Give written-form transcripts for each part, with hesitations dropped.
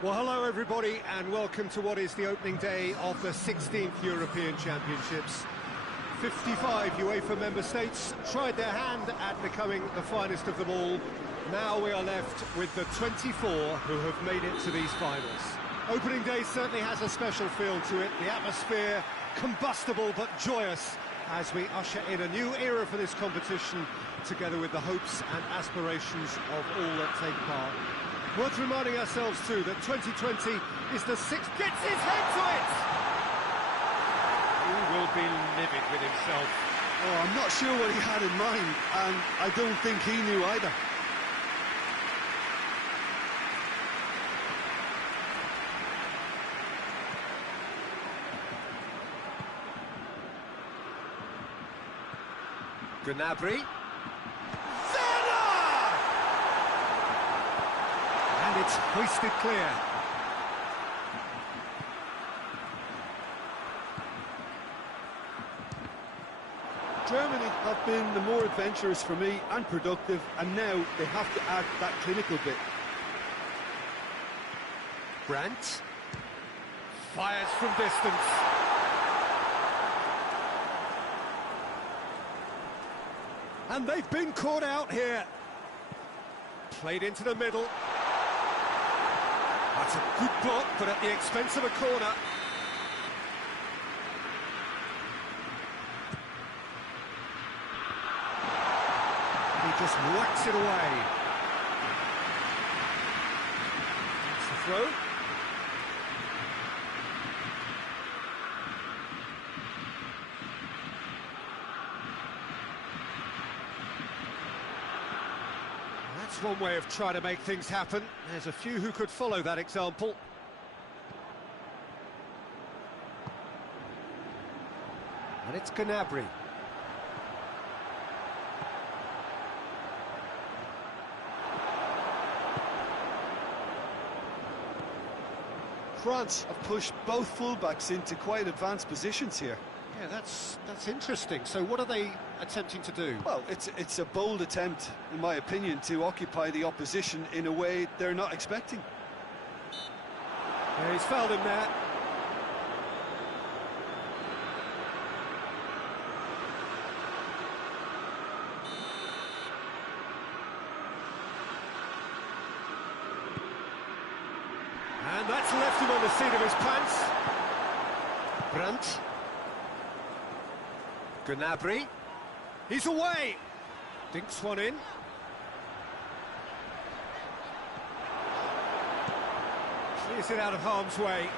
Well, hello everybody, and welcome to what is the opening day of the 16th European Championships. 55 UEFA member states tried their hand at becoming the finest of them all. Now we are left with the 24 who have made it to these finals. Opening day certainly has a special feel to it. The atmosphere, combustible but joyous, as we usher in a new era for this competition, together with the hopes and aspirations of all that take part. Worth reminding ourselves too that 2020 is the sixth. Gets his head to it! He will be livid with himself. Oh, I'm not sure what he had in mind, and I don't think he knew either. Gnabry. And it's hoisted clear. Germany have been the more adventurous for me and productive, and now they have to add that clinical bit. Brandt fires from distance. And they've been caught out here. Played into the middle. That's a good block, but at the expense of a corner. He just whacks it away. That's the throw. That's one way of trying to make things happen. There's a few who could follow that example. And it's Gnabry. France have pushed both fullbacks into quite advanced positions here. Yeah, that's interesting. So what are they attempting to do? Well, it's a bold attempt, in my opinion, to occupy the opposition in a way they're not expecting. Yeah, he's fouled him there. And that's left him on the seat of his pants. Brandt. Gnabry. He's away. Dinks one in. Clears it out of harm's way.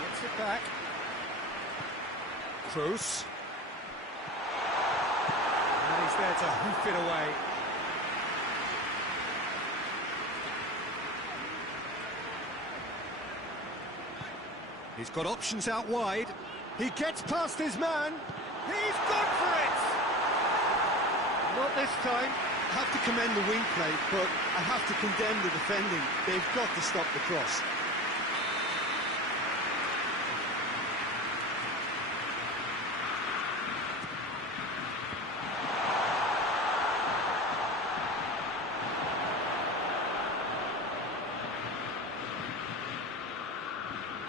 Gets it back. Kroos. And he's there to hoof it away. He's got options out wide. He gets past his man. He's gone for it! Not this time. I have to commend the wing play, but I have to condemn the defending. They've got to stop the cross.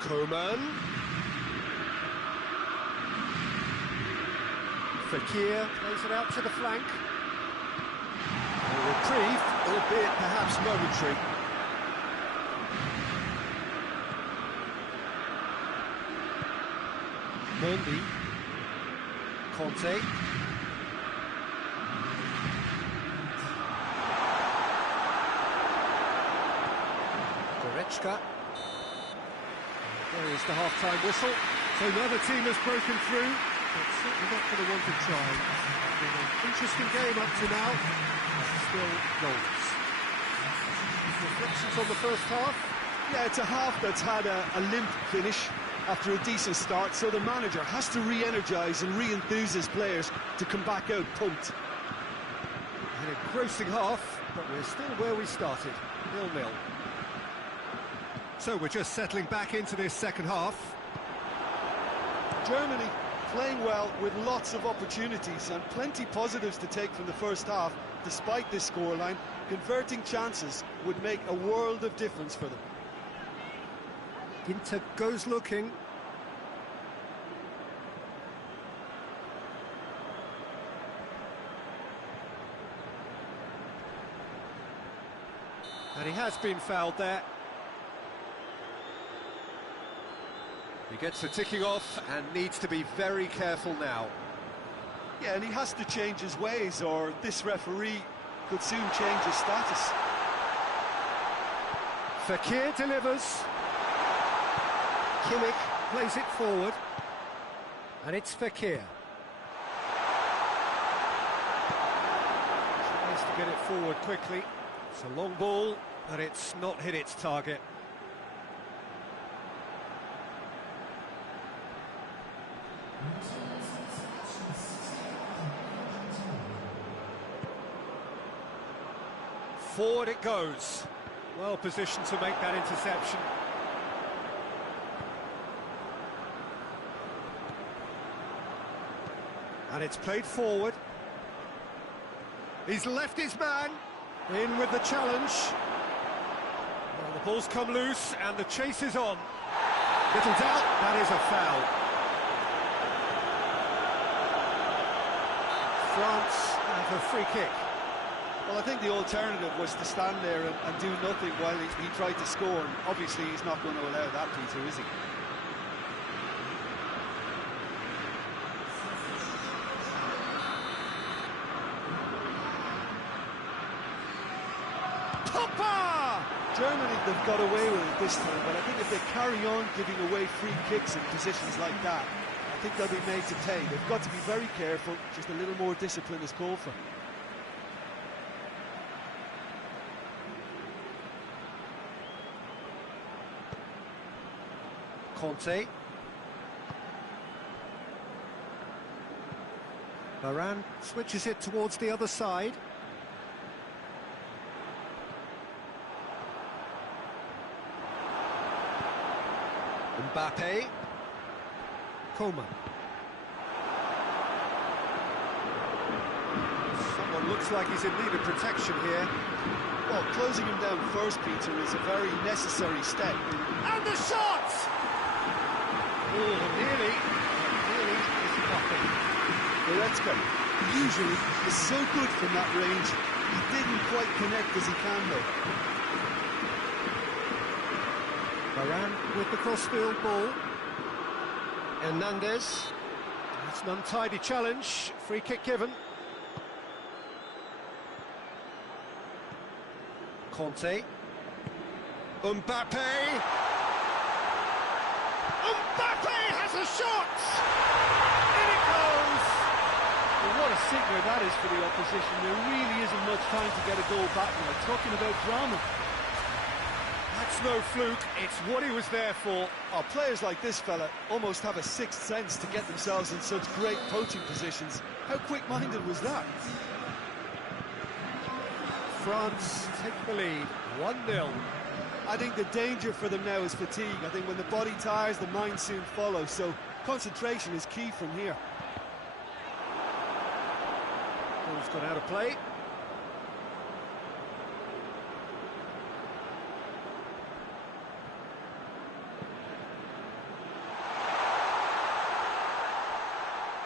Coman. Fekir plays it out to the flank. A reprieve, albeit perhaps momentary. Mendy. Conte. Goretzka. There is the half-time whistle. So another team has broken through. But certainly not going to want to try. It's been an interesting game up to now. Still goals. Reflections on the first half? Yeah, it's a half that's had a limp finish after a decent start, so the manager has to re-energise and re-enthuse his players to come back out pumped. An engrossing half, but we're still where we started, 0-0. So we're just settling back into this second half. Germany playing well with lots of opportunities and plenty positives to take from the first half. Despite this scoreline, converting chances would make a world of difference for them. Ginter goes looking. And he has been fouled there. He gets the ticking off and needs to be very careful now. Yeah, and he has to change his ways, or this referee could soon change his status. Fekir delivers. Kimmich plays it forward. And it's Fekir. Tries to get it forward quickly. It's a long ball, but it's not hit its target. Forward it goes. Well positioned to make that interception. And it's played forward. He's left his man. In with the challenge. Well, the ball's come loose and the chase is on. Little doubt, that is a foul. France have a free kick. Well, I think the alternative was to stand there and do nothing while he tried to score. And obviously, he's not going to allow that, Peter, is he? Germany, they've got away with it this time, but I think if they carry on giving away free kicks in positions like that, I think they'll be made to pay. They've got to be very careful, just a little more discipline is called for. Conte. Varane switches it towards the other side. Mbappe. Coman. Someone looks like he's in need of protection here. Well, closing him down first, Peter, is a very necessary step. And the shot! Oh, nearly is nothing. Goretzka usually is so good from that range. He didn't quite connect as he can, though. Varane with the crossfield ball. Hernandez. It's an untidy challenge. Free kick given. Conte. Mbappe. Mbappe has a shot! In it goes! Well, what a signal that is for the opposition. There really isn't much time to get a goal back now. Talking about drama. That's no fluke, it's what he was there for. Oh, players like this fella almost have a sixth sense to get themselves in such great poaching positions. How quick-minded was that? France take the lead, 1-0. I think the danger for them now is fatigue. I think when the body tires, the mind soon follows, so concentration is key from here. Ball's gone out of play.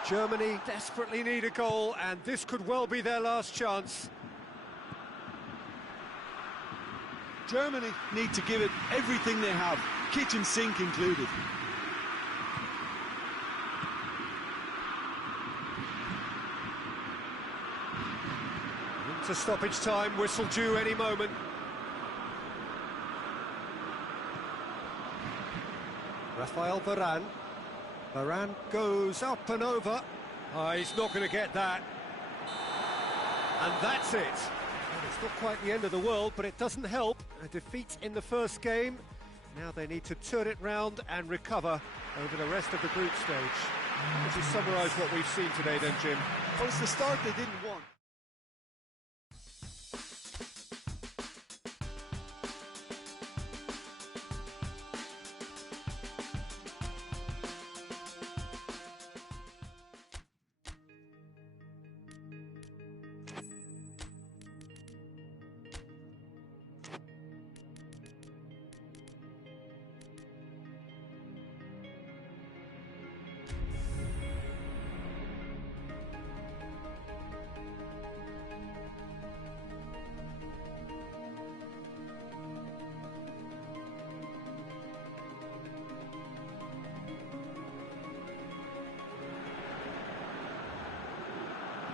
Germany desperately need a goal, and this could well be their last chance. Germany need to give it everything they have, kitchen sink included. Into stoppage time, whistle due any moment. Rafael Varane. Varane goes up and over. Oh, he's not going to get that. And that's it. And it's not quite the end of the world, but it doesn't help. A defeat in the first game. Now they need to turn it round and recover over the rest of the group stage. Would you summarise what we've seen today then, Jim? Well, it's the start they didn't want.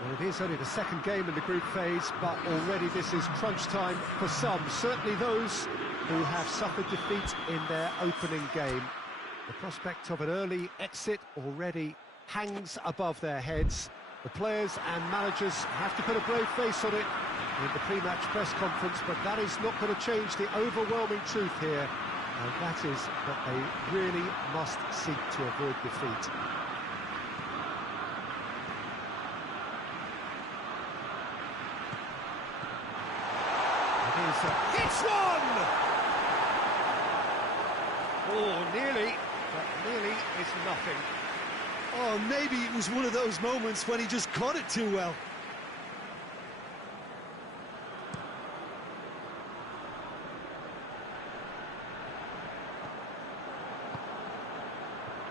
Well, it is only the second game in the group phase, but already this is crunch time for some, certainly those who have suffered defeat in their opening game. The prospect of an early exit already hangs above their heads. The players and managers have to put a brave face on it in the pre-match press conference, but that is not going to change the overwhelming truth here, and that is that they really must seek to avoid defeat. It's one! Oh, nearly, but nearly is nothing. Oh, maybe it was one of those moments when he just caught it too well.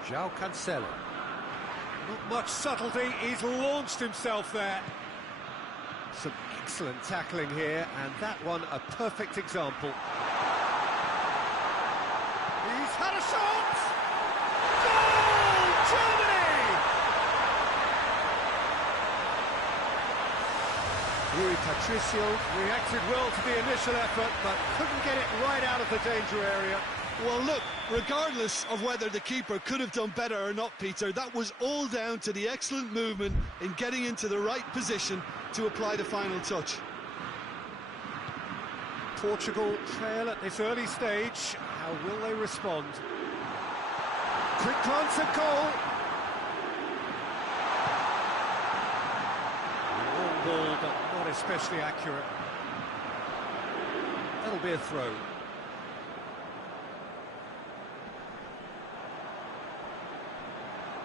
João Cancelo. Not much subtlety, he's launched himself there. Some excellent tackling here, and that one a perfect example. He's had a shot! Goal! Germany! Rui Patricio reacted well to the initial effort, but couldn't get it right out of the danger area. Well, look, regardless of whether the keeper could have done better or not, Peter, that was all down to the excellent movement in getting into the right position to apply the final touch. Portugal trail at this early stage. How will they respond? Quick glance at goal. Long ball, but not especially accurate. That'll be a throw.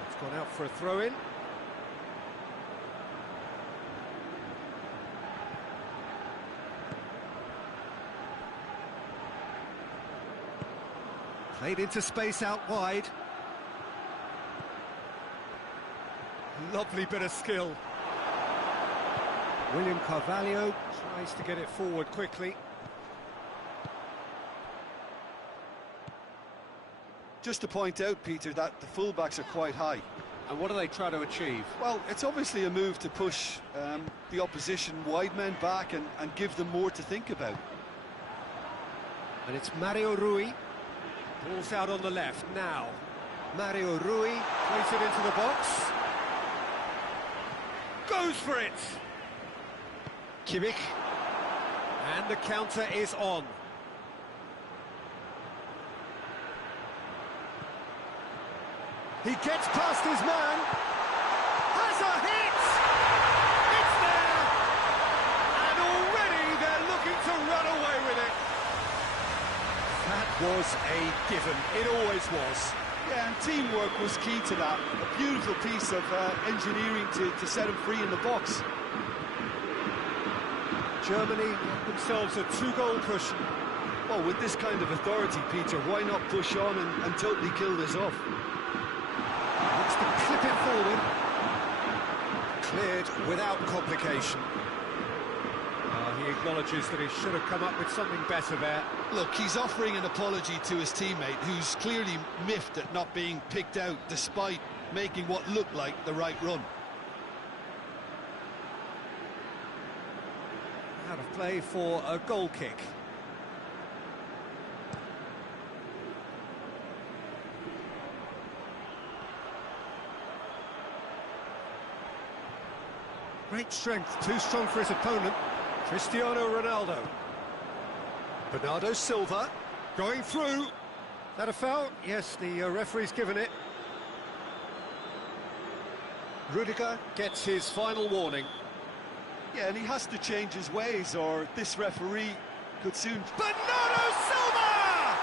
It's gone out for a throw-in. Played into space out wide. Lovely bit of skill. William Carvalho tries to get it forward quickly. Just to point out, Peter, that the fullbacks are quite high. And what do they try to achieve? Well, it's obviously a move to push the opposition wide men back and give them more to think about. And it's Mario Rui. Ball's out on the left now. Mario Rui plays it into the box. Goes for it! Kimmich. And the counter is on. He gets past his man. Has a hit! It's there! And already they're looking to run away with it. That was a given. It always was. Yeah, and teamwork was key to that. A beautiful piece of engineering to set him free in the box. Germany got themselves a two-goal cushion. Well, with this kind of authority, Peter, why not push on and totally kill this off? Looks to clip it forward. Cleared without complication. He acknowledges that he should have come up with something better there. Look, he's offering an apology to his teammate, who's clearly miffed at not being picked out despite making what looked like the right run. Out of play for a goal kick. Great strength, too strong for his opponent. Cristiano Ronaldo. Bernardo Silva going through. That a foul? Yes, the referee's given it. Rudiger gets his final warning. Yeah, and he has to change his ways, or this referee could soon... Bernardo Silva!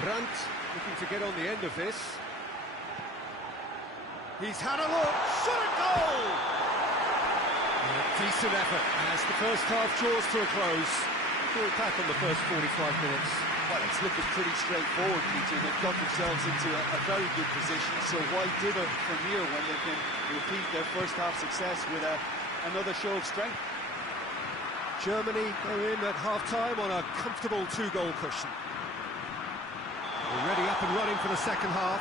Brandt looking to get on the end of this. He's had a look, shot a goal! A decent effort as the first half draws to a close. We'll back on the first 45 minutes. Well, it's looking pretty straightforward, Peter. They've got themselves into a very good position, so why dither from here when they can repeat their first half success with another show of strength? Germany go in at half-time on a comfortable two-goal cushion. Already up and running for the second half.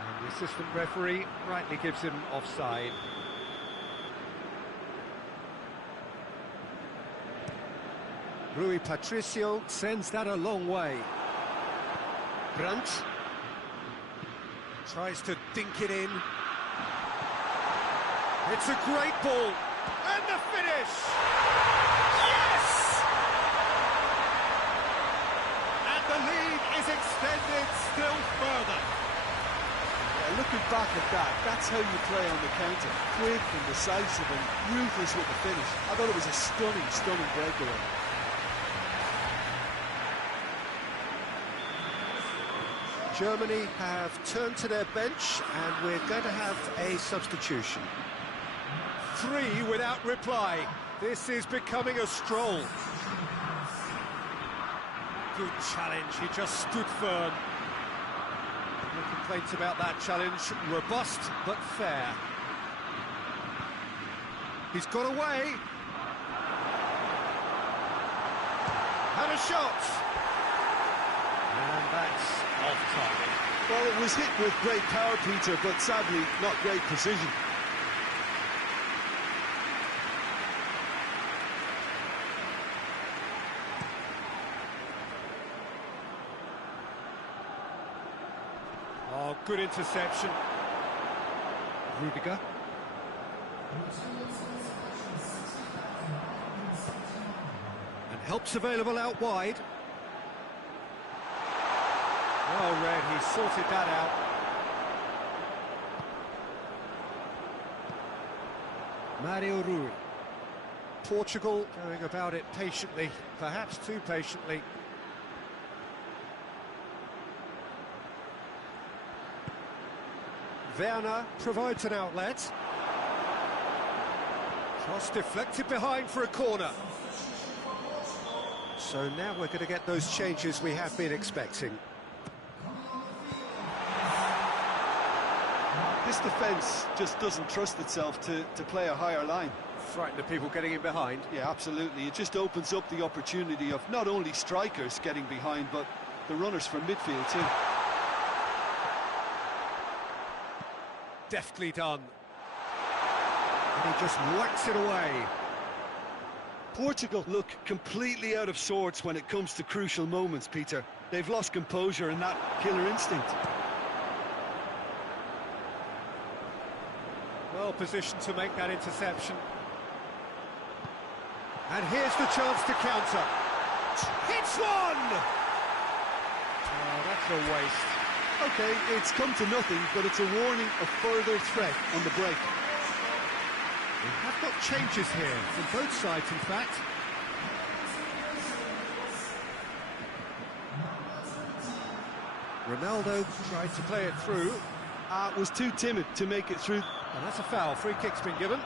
And the assistant referee rightly gives him offside. Rui Patricio sends that a long way. Brandt tries to dink it in. It's a great ball. And the finish! Yes! And the lead is extended still further. Yeah, looking back at that, that's how you play on the counter. Quick and decisive and ruthless with the finish. I thought it was a stunning, stunning breakaway. Germany have turned to their bench, and we're going to have a substitution. 3 without reply. This is becoming a stroll. Good challenge, he just stood firm. No complaints about that challenge. Robust, but fair. He's got away. Had a shot. And that's off target. Well, it was hit with great power, Peter, but sadly not great precision. Oh, good interception. Rudiger. And help's available out wide. Well read, he sorted that out. Mario Rui. Portugal going about it patiently, perhaps too patiently. Werner provides an outlet. Cross deflected behind for a corner. So now we're going to get those changes we have been expecting. This defence just doesn't trust itself to play a higher line. Frighten the people getting in behind. Yeah, absolutely. It just opens up the opportunity of not only strikers getting behind, but the runners from midfield too. Deftly done. And he just whacks it away. Portugal look completely out of sorts when it comes to crucial moments, Peter. They've lost composure and that killer instinct. Well positioned to make that interception. And here's the chance to counter. Hits one! Oh, that's a waste. Okay, it's come to nothing, but it's a warning of further threat on the break. We have got changes here, from both sides in fact. Ronaldo tried to play it through. Was too timid to make it through. And that's a foul, free kick's been given.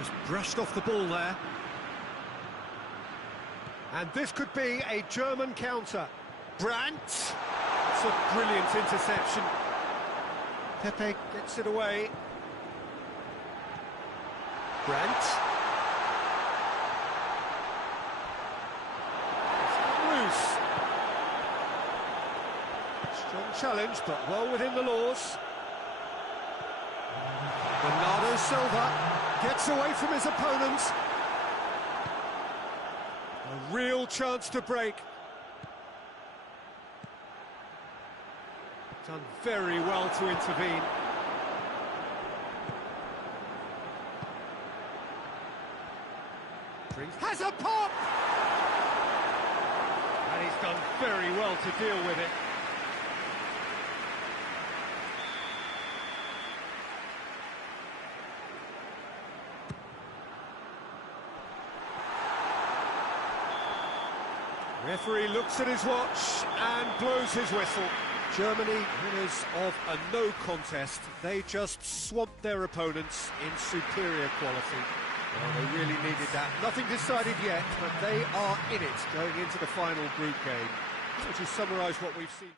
Just brushed off the ball there. And this could be a German counter. Brandt. It's a brilliant interception. Pepe gets it away. Brandt. Loose. Strong challenge, but well within the laws. Bernardo Silva gets away from his opponents. A real chance to break. Done very well to intervene. Has a pop! And he's done very well to deal with it. Referee looks at his watch and blows his whistle. Germany, winners of a no contest. They just swamped their opponents in superior quality. Well, they really needed that. Nothing decided yet, but they are in it going into the final group game. Which is summarise what we've seen.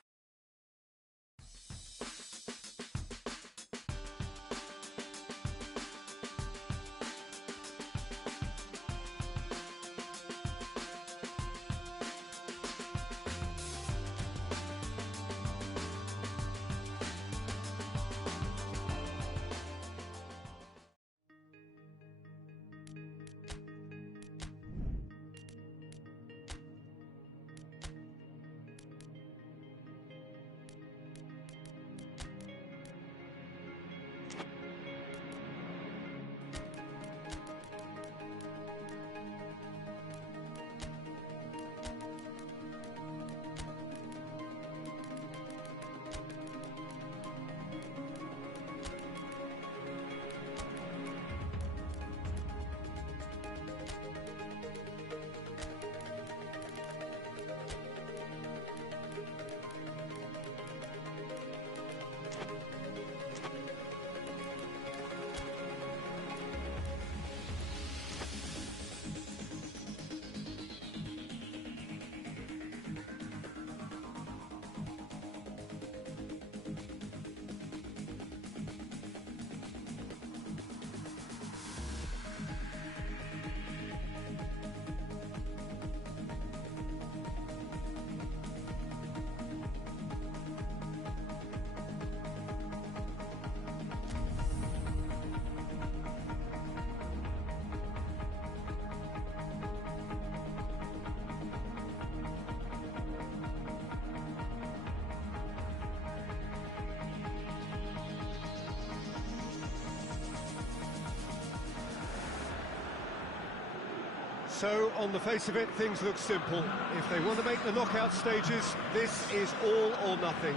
So, on the face of it, things look simple. If they want to make the knockout stages, this is all or nothing.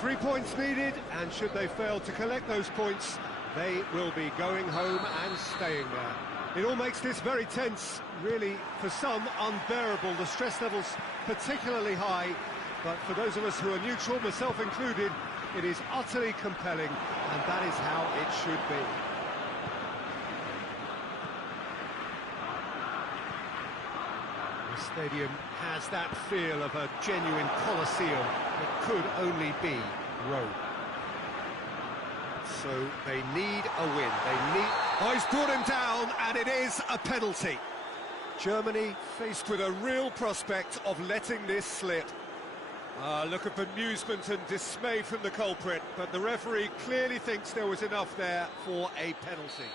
3 points needed, and should they fail to collect those points, they will be going home and staying there. It all makes this very tense, really, for some, unbearable. The stress levels particularly high, but for those of us who are neutral, myself included, it is utterly compelling, and that is how it should be. The stadium has that feel of a genuine Colosseum. It could only be Rome. So they need a win. They need... Oh, he's brought him down, and it is a penalty. Germany faced with a real prospect of letting this slip. Look at amusement and dismay from the culprit, but the referee clearly thinks there was enough there for a penalty.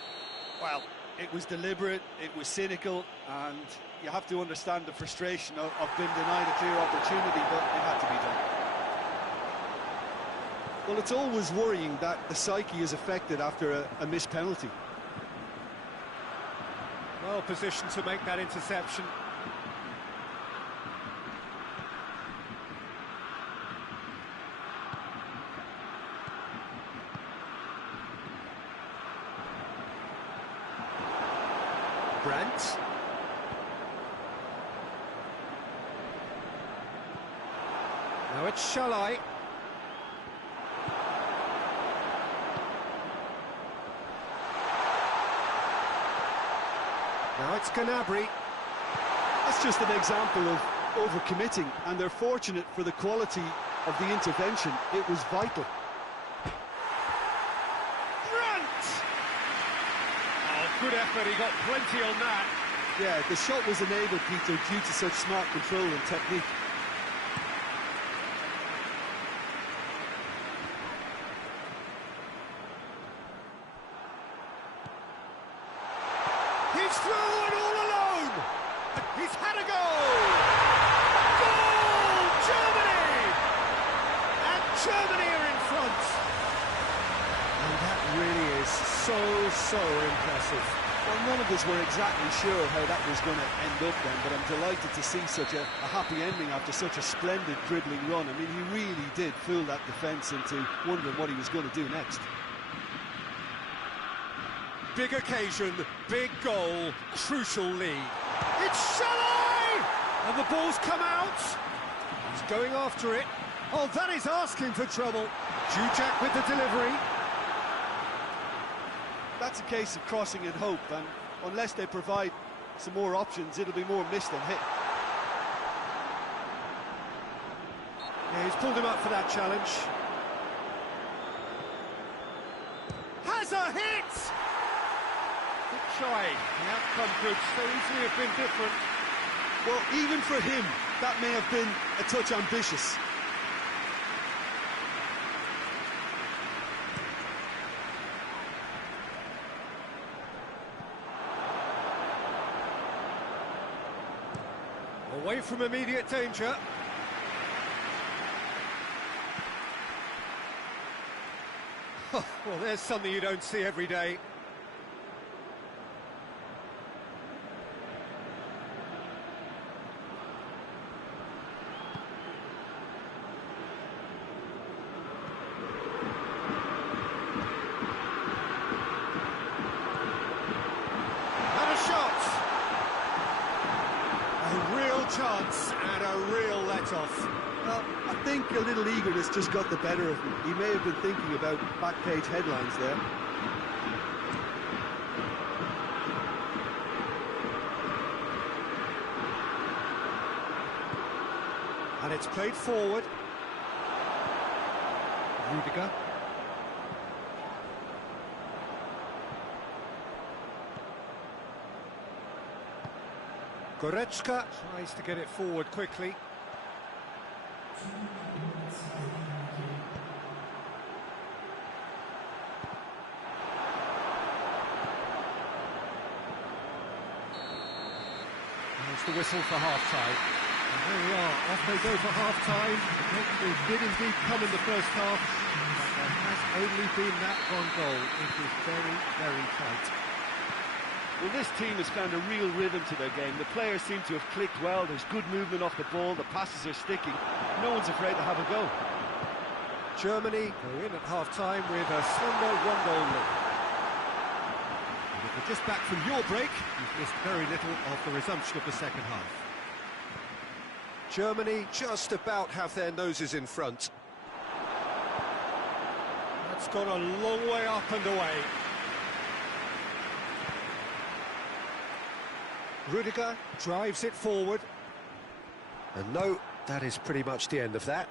Well, it was deliberate, it was cynical, and you have to understand the frustration of being denied a clear opportunity, but it had to be done. Well, it's always worrying that the psyche is affected after a missed penalty. Well positioned to make that interception. Brandt. Now it's Shalai. Now it's Gnabry. That's just an example of overcommitting, and they're fortunate for the quality of the intervention. It was vital. Brandt! Oh, good effort, he got plenty on that. Yeah, the shot was enabled, Peter, due to such smart control and technique. He's through and all alone! He's had a goal! Goal! Germany! And Germany are in front! And that really is so impressive. Well, none of us were exactly sure how that was going to end up then, but I'm delighted to see such a happy ending after such a splendid dribbling run. I mean, he really did fool that defence into wondering what he was going to do next. Big occasion, big goal, crucial lead. It's Shalai! And the ball's come out. He's going after it. Oh, that is asking for trouble. Juchak with the delivery. That's a case of crossing in hope, and unless they provide some more options, it'll be more miss than hit. Yeah, he's pulled him up for that challenge. Has a hit! Good try. The outcome could so easily have been different. Well, even for him, that may have been a touch ambitious. Away from immediate danger. Well, there's something you don't see every day. And a shot! A real chance and a real let-off. Well, I think a little eagerness just got the better of him. He may have been thinking about back-page headlines there. And it's played forward. Rudiger. Goretzka tries to get it forward quickly. There's the whistle for half-time. And there we are, off they go for half-time. They did indeed come in the first half, but there has only been that one goal. It was very, very tight. Well, this team has found a real rhythm to their game. The players seem to have clicked well. There's good movement off the ball. The passes are sticking. No one's afraid to have a go. Germany go in at half-time with a slender one-goal lead. And if you're just back from your break, you've missed very little of the resumption of the second half. Germany just about have their noses in front. That's gone a long way up and away. Rudiger drives it forward. And no, that is pretty much the end of that.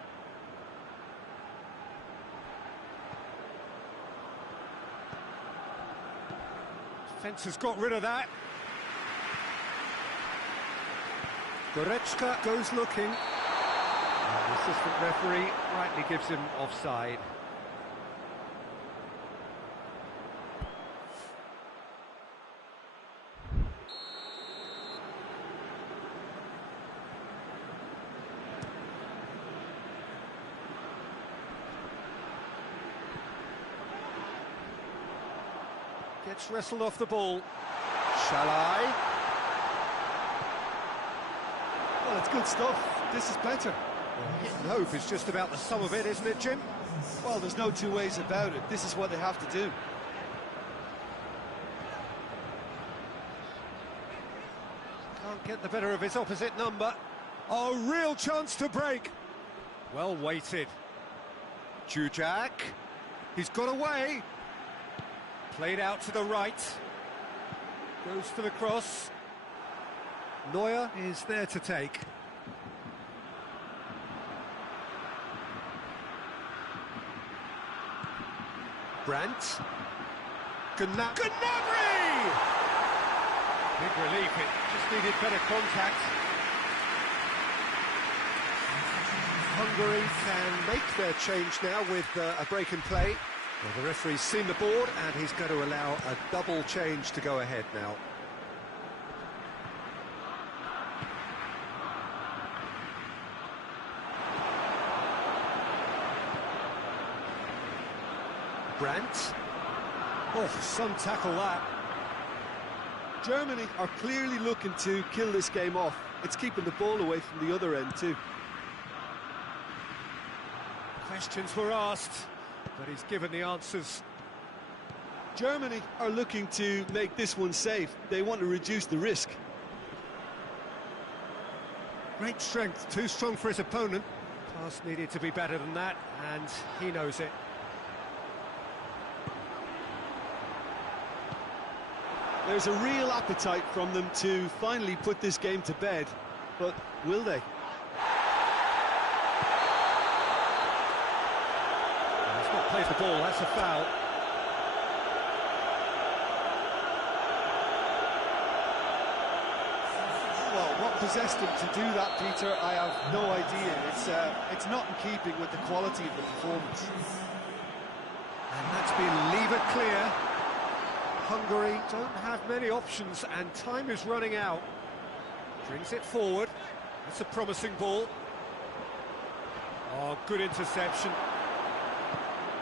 Defence has got rid of that. Goretzka goes looking. And the assistant referee rightly gives him offside. Gets wrestled off the ball. Shall I? Well, it's good stuff. This is better. Well, hope is just about the sum of it, isn't it, Jim? Well, there's no two ways about it. This is what they have to do. Can't get the better of his opposite number. A real chance to break. Well weighted. Juchak. He's got away. Played out to the right. Goes for the cross. Neuer is there to take. Brandt. Gnabry! Big relief, it just needed better contact. Hungary can make their change now with a break in play. Well, the referee's seen the board and he's going to allow a double change to go ahead now. Brandt. Oh, some tackle that. Germany are clearly looking to kill this game off. It's keeping the ball away from the other end too. Questions were asked, but he's given the answers. Germany are looking to make this one safe. They want to reduce the risk. Great strength, too strong for his opponent. Pass needed to be better than that, and he knows it. There's a real appetite from them to finally put this game to bed, but will they? He's not played the ball, that's a foul. Well, what possessed him to do that, Peter, I have no idea. It's not in keeping with the quality of the performance. And that's been levered clear. Hungary don't have many options, and time is running out. Brings it forward. That's a promising ball. Oh, good interception.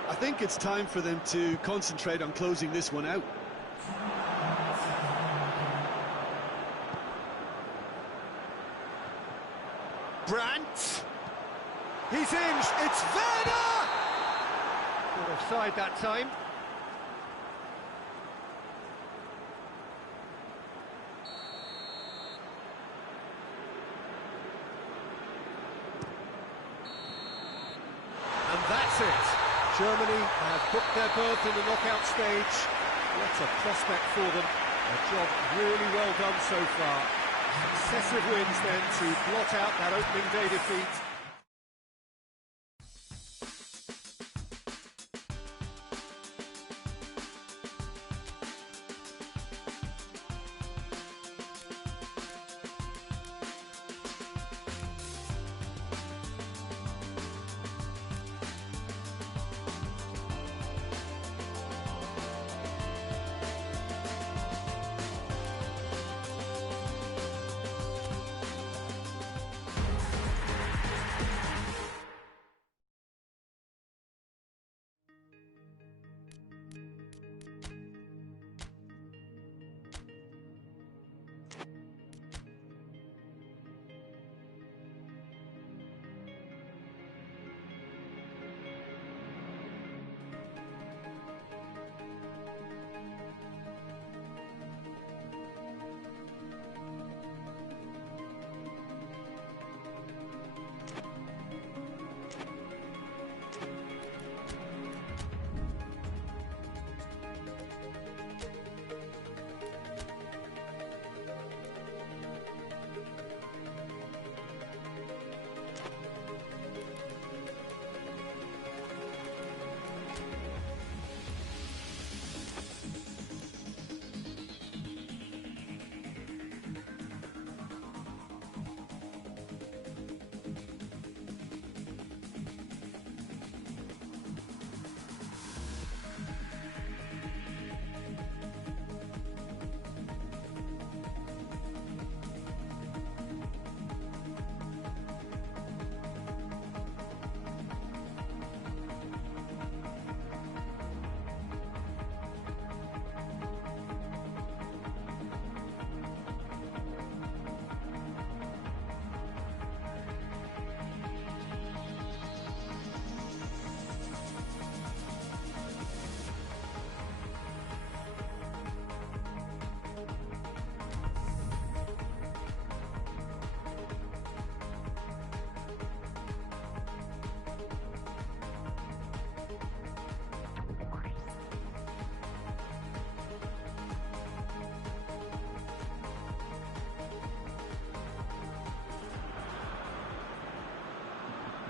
I think it's time for them to concentrate on closing this one out. Brandt! He's in! It's Werner! Good offside that time. And that's it. Germany have booked their berth in the knockout stage. What a prospect for them. A job really well done so far. Successive wins then to blot out that opening day defeat.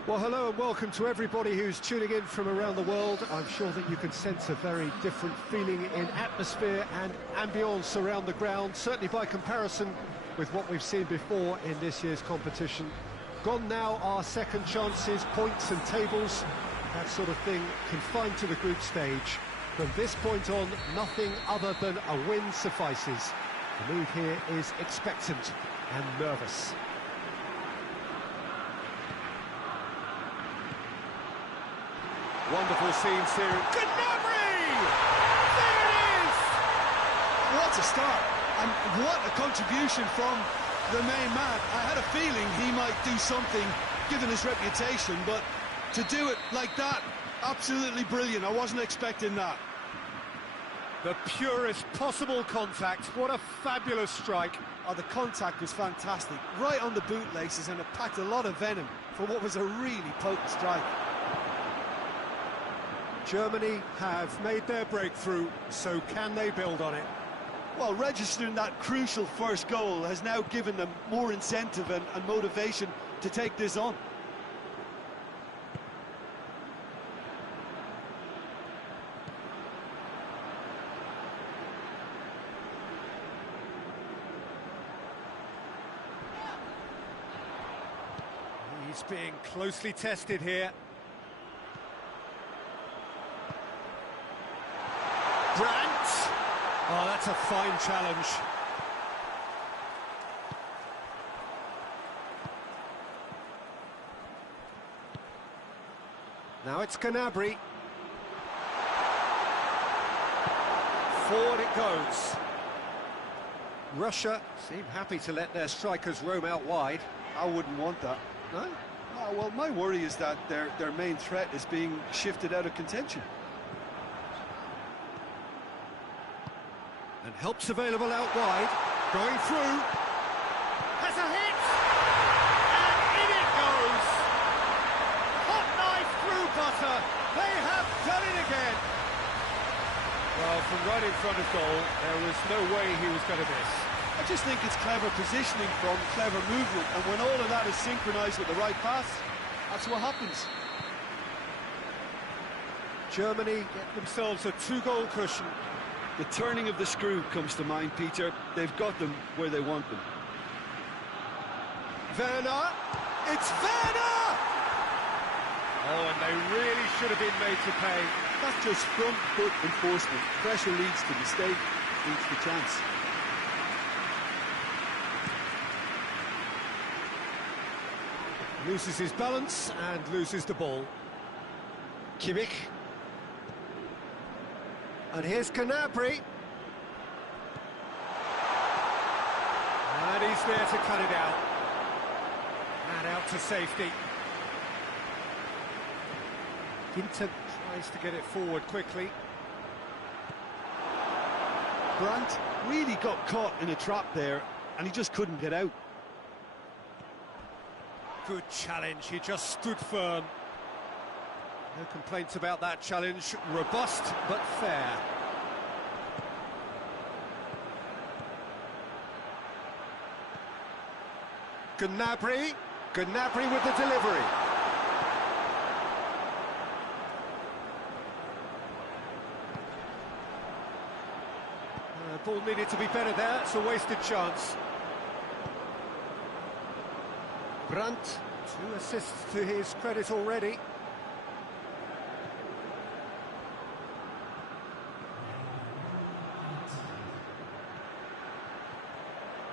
Well, hello and welcome to everybody who's tuning in from around the world. I'm sure that you can sense a very different feeling in atmosphere and ambience around the ground, certainly by comparison with what we've seen before in this year's competition. Gone now are second chances, points and tables, that sort of thing confined to the group stage. From this point on, nothing other than a win suffices. The mood here is expectant and nervous. Wonderful scenes here. Gnabry! There it is! What a start, and what a contribution from the main man. I had a feeling he might do something, given his reputation, but to do it like that, absolutely brilliant. I wasn't expecting that. The purest possible contact. What a fabulous strike. Oh, the contact was fantastic, right on the bootlaces, and it packed a lot of venom for what was a really potent strike. Germany have made their breakthrough, so can they build on it? Well, registering that crucial first goal has now given them more incentive and motivation to take this on. He's being closely tested here. Brandt! Oh, that's a fine challenge. Now it's Gnabry. Forward it goes. Russia seem happy to let their strikers roam out wide. I wouldn't want that. No? Oh, well, my worry is that their main threat is being shifted out of contention. And help's available out wide. Going through. Has a hit! And in it goes! Hot knife through butter. They have done it again. Well, from right in front of goal, there was no way he was going to miss. I just think it's clever positioning from clever movement, and when all of that is synchronised with the right pass, that's what happens. Germany get themselves a 2-goal cushion. The turning of the screw comes to mind, Peter. They've got them where they want them. Werner! It's Werner! Oh, and they really should have been made to pay. That's just front foot enforcement. Pressure leads to mistake, leads to chance. Loses his balance and loses the ball. Kimmich. And here's Gnabry. And he's there to cut it out. And out to safety. Ginter tries to get it forward quickly. Brandt really got caught in a trap there, and he just couldn't get out. Good challenge, he just stood firm. No complaints about that challenge. Robust, but fair. Gnabry. Gnabry with the delivery. Ball needed to be better there, it's a wasted chance. Brandt, 2 assists to his credit already.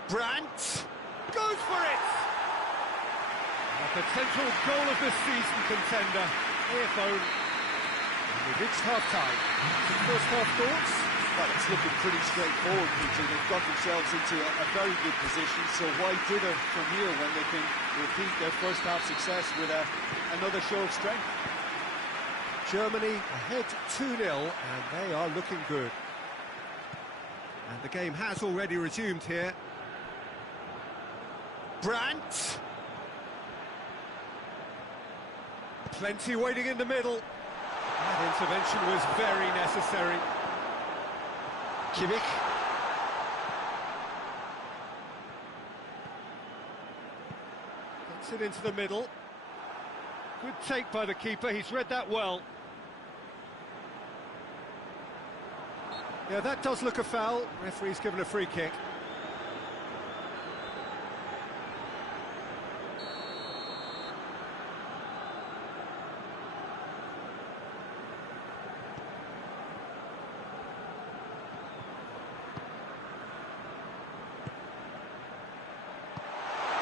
Brandt goes for it! A potential goal of the season contender. Earphone. And we've reached half-time. First half thoughts? Well, it's looking pretty straightforward, Peter. They've got themselves into a very good position, so why dither from here when they can repeat their first half success with another show of strength? Germany ahead 2-0, and they are looking good. And the game has already resumed here. Brandt. Plenty waiting in the middle. That intervention was very necessary. Kimmich. Gets it into the middle. Good take by the keeper, he's read that well. Yeah, that does look a foul. Referee's given a free kick.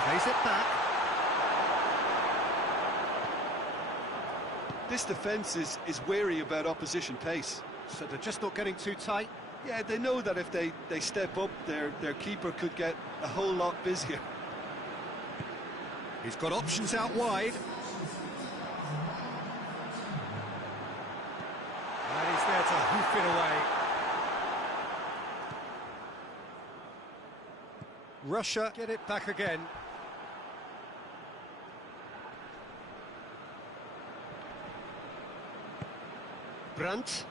Plays it back. This defence is wary about opposition pace. So they're just not getting too tight. Yeah, they know that if they step up, their keeper could get a whole lot busier. He's got options out wide. And he's there to hoof it away. Russia get it back again. Brandt.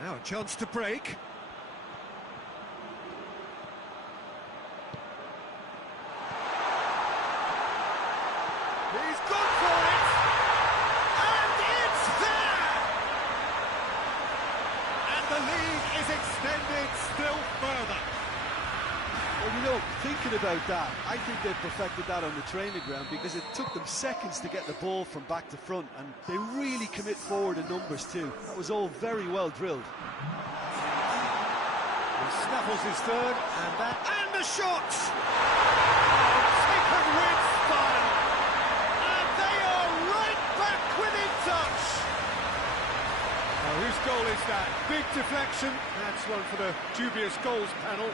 Now a chance to break. He's gone for it! And it's there! And the lead is extended still further. Well, you know, thinking about that, I think they perfected that on the training ground because it took them seconds to get the ball from back to front, and they really commit forward in numbers too. That was all very well drilled. He snaffles his third, and the shot! Oh, taken with style! And they are right back within touch! Now, whose goal is that? Big deflection. That's one for the dubious goals panel.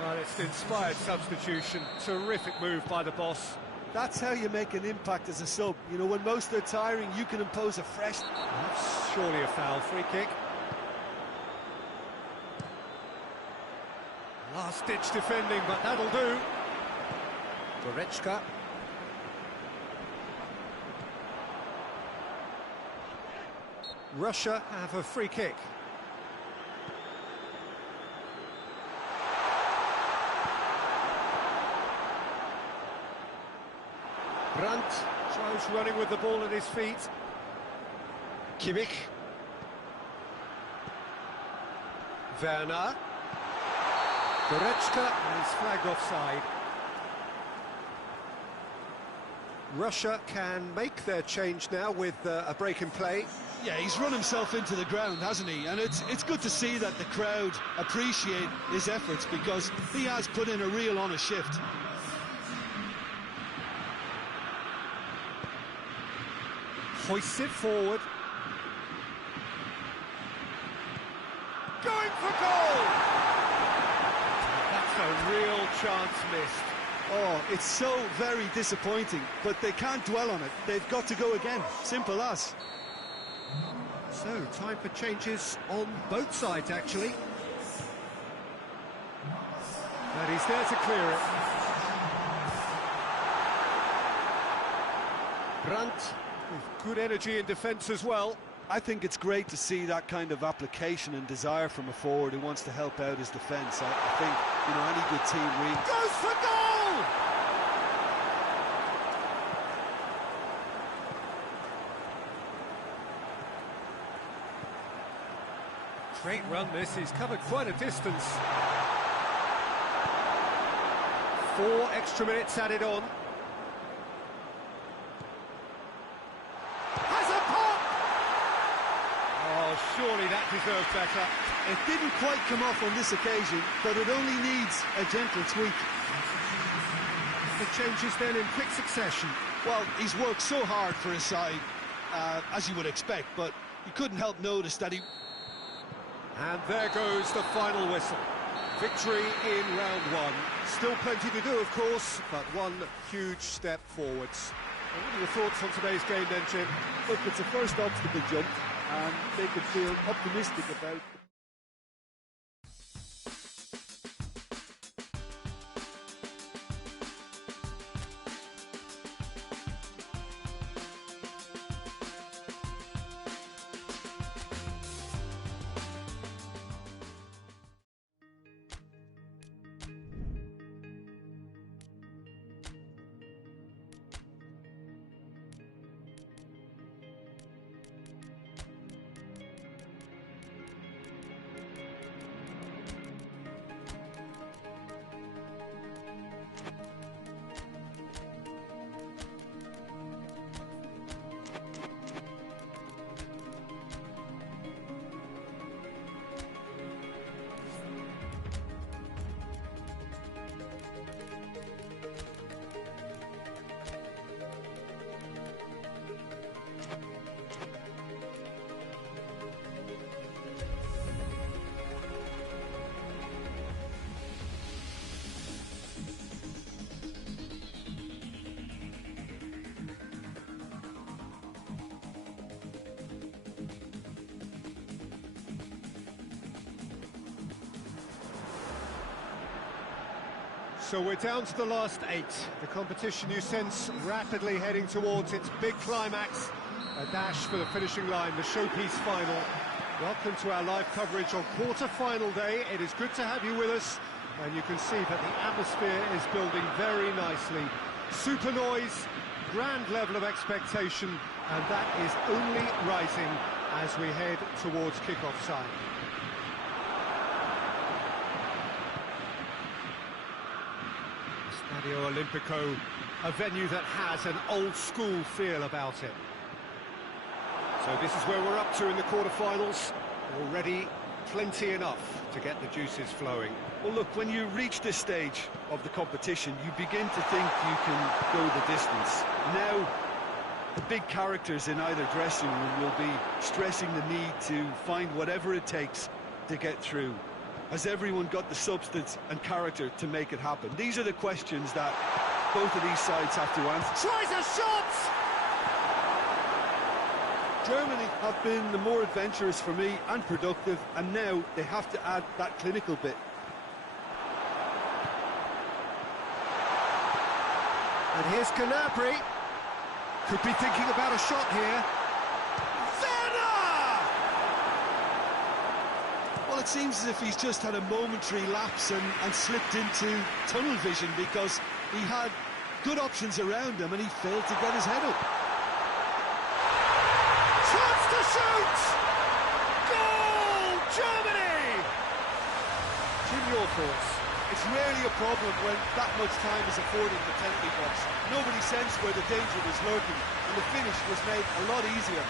Well, it's an inspired substitution. Terrific move by the boss. That's how you make an impact as a sub. You know, when most are tiring, you can impose a fresh... That's surely a foul. Free kick. Last-ditch defending, but that'll do. Goretzka. Russia have a free kick. Brandt tries running with the ball at his feet. Kimmich. Werner. Goretzka is flagged offside. Russia can make their change now with a break in play. Yeah, he's run himself into the ground, hasn't he? And it's good to see that the crowd appreciate his efforts because he has put in a real honest shift. Hoists it forward. Going for goal! That's a real chance missed. Oh, it's so very disappointing, but they can't dwell on it. They've got to go again. Simple as. So, time for changes on both sides, actually. And he's there to clear it. Brandt with good energy in defence as well. I think it's great to see that kind of application and desire from a forward who wants to help out his defence. I think, you know, any good team really... Goes for goal! Great run this, he's covered quite a distance. 4 extra minutes added on. Has a pop! Oh, surely that deserves better. It didn't quite come off on this occasion, but it only needs a gentle tweak. The changes then in quick succession. Well, he's worked so hard for his side, as you would expect, but you couldn't help notice that he... And there goes the final whistle. Victory in round 1. Still plenty to do, of course, but one huge step forwards. And what are your thoughts on today's game then, Jim? Look, it's a first obstacle jump, and they could feel optimistic about... So we're down to the last 8. The competition, you sense, rapidly heading towards its big climax. A dash for the finishing line, the showpiece final. Welcome to our live coverage on quarter-final day. It is good to have you with us, and you can see that the atmosphere is building very nicely. Super noise, grand level of expectation, and that is only rising as we head towards kick-off time. Stadio Olimpico, a venue that has an old-school feel about it. So this is where we're up to in the quarterfinals. Already plenty enough to get the juices flowing. Well, look, when you reach this stage of the competition, you begin to think you can go the distance. Now, the big characters in either dressing room will be stressing the need to find whatever it takes to get through. Has everyone got the substance and character to make it happen? These are the questions that both of these sides have to answer. Tries a shot! Germany have been the more adventurous for me and productive, and now they have to add that clinical bit. And here's Gnabry. Could be thinking about a shot here. Well, it seems as if he's just had a momentary lapse and slipped into tunnel vision, because he had good options around him and he failed to get his head up. Chance to shoot! Goal! Germany! Jim, your thoughts? It's rarely a problem when that much time is afforded in the penalty box. Nobody sensed where the danger was lurking, and the finish was made a lot easier.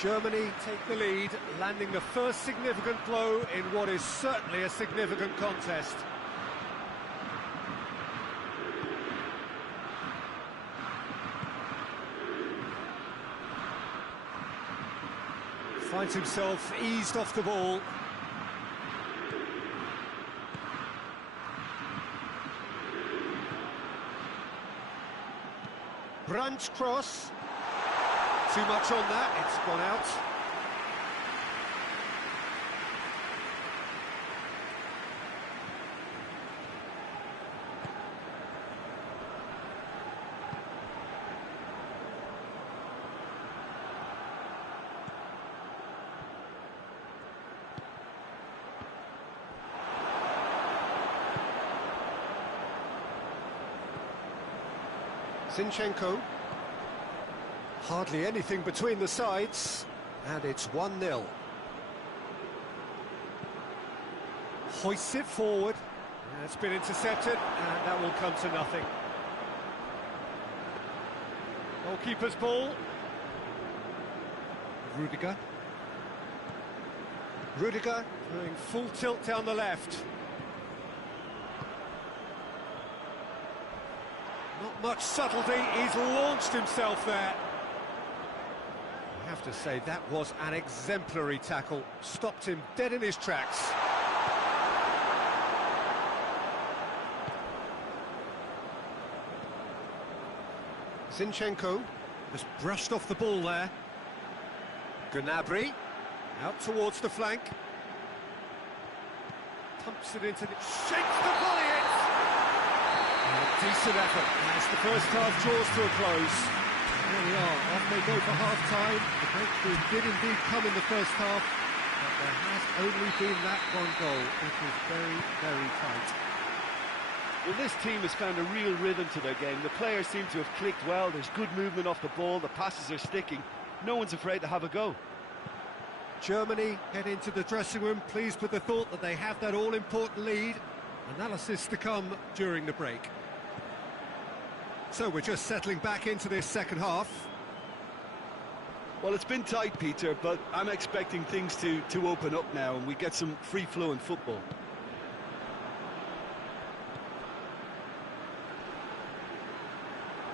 Germany take the lead, landing the first significant blow in what is certainly a significant contest. Finds himself eased off the ball. Brandt cross. Too much on that, it's gone out. Zinchenko. Hardly anything between the sides, and it's 1-0. Hoists it forward. It's been intercepted, and that will come to nothing. Goalkeeper's ball. Rudiger. Rudiger going full tilt down the left. Not much subtlety, he's launched himself there. I have to say, that was an exemplary tackle. Stopped him dead in his tracks. Zinchenko has brushed off the ball there. Gnabry out towards the flank. Pumps it into the... shakes the volley in! Decent effort as the first half draws to a close. Here we are, off they go for half-time. The breakthrough did indeed come in the first half, but there has only been that one goal. It was very, very tight. Well, this team has found a real rhythm to their game. The players seem to have clicked well. There's good movement off the ball. The passes are sticking. No one's afraid to have a go. Germany head into the dressing room pleased with the thought that they have that all-important lead. Analysis to come during the break. So we're just settling back into this second half. Well, it's been tight, Peter, but I'm expecting things to open up now and we get some free-flowing football.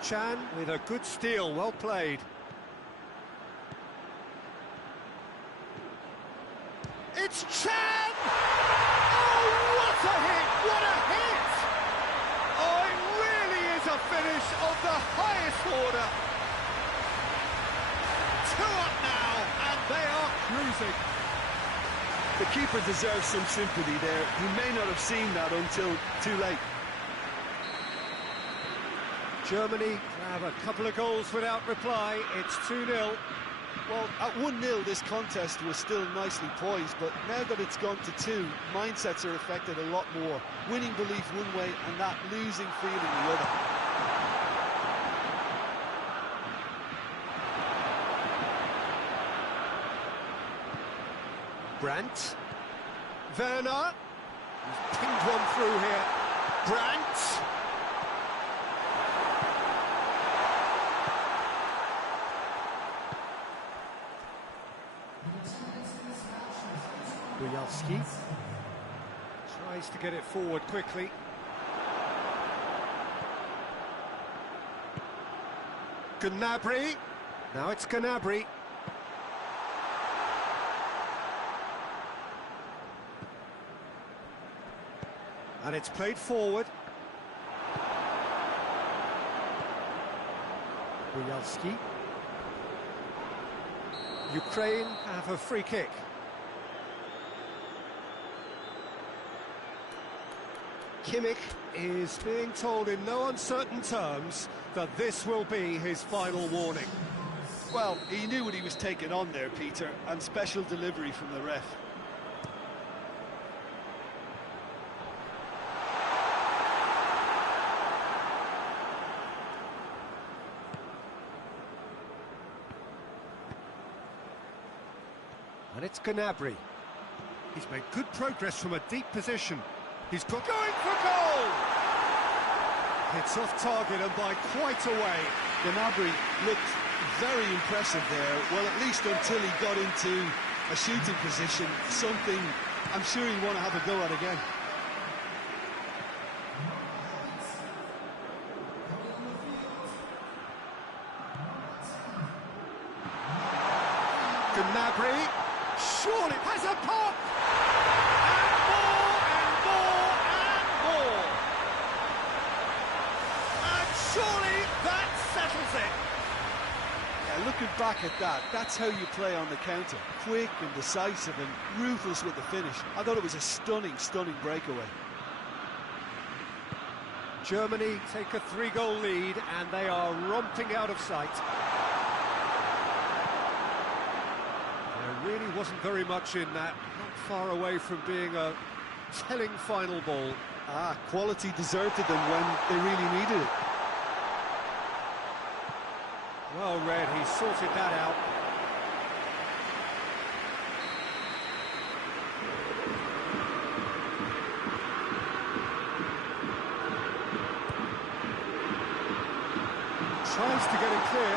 Chan with a good steal, well played. It's Chan! Oh, what a hit! What a hit! Oh, it really is a finish of the highest order. 2 up now, and they are cruising. The keeper deserves some sympathy there. He may not have seen that until too late. Germany have a couple of goals without reply. It's 2-0. Well, at 1-0 this contest was still nicely poised, but now that it's gone to 2, mindsets are affected a lot more. Winning belief one way and that losing feeling the other. Brandt. Werner. He's pinged one through here. Brandt. Bujalski tries to get it forward quickly. Gnabry. Now it's Gnabry. And it's played forward. Bujalski. Ukraine have a free kick. Kimmich is being told in no uncertain terms that this will be his final warning. Well, he knew what he was taking on there, Peter, and special delivery from the ref. And it's Gnabry. He's made good progress from a deep position. He's going for goal! It's off target and by quite a way. Gnabry looked very impressive there, well, at least until he got into a shooting position, something I'm sure he'll want to have a go at again. Gnabry, surely has a pop! Surely that settles it. Yeah, looking back at that, that's how you play on the counter. Quick and decisive and ruthless with the finish. I thought it was a stunning, stunning breakaway. Germany take a 3-goal lead and they are romping out of sight. There really wasn't very much in that, not far away from being a telling final ball. Quality deserted them when they really needed it. Well read, he sorted that out. Tries to get it clear.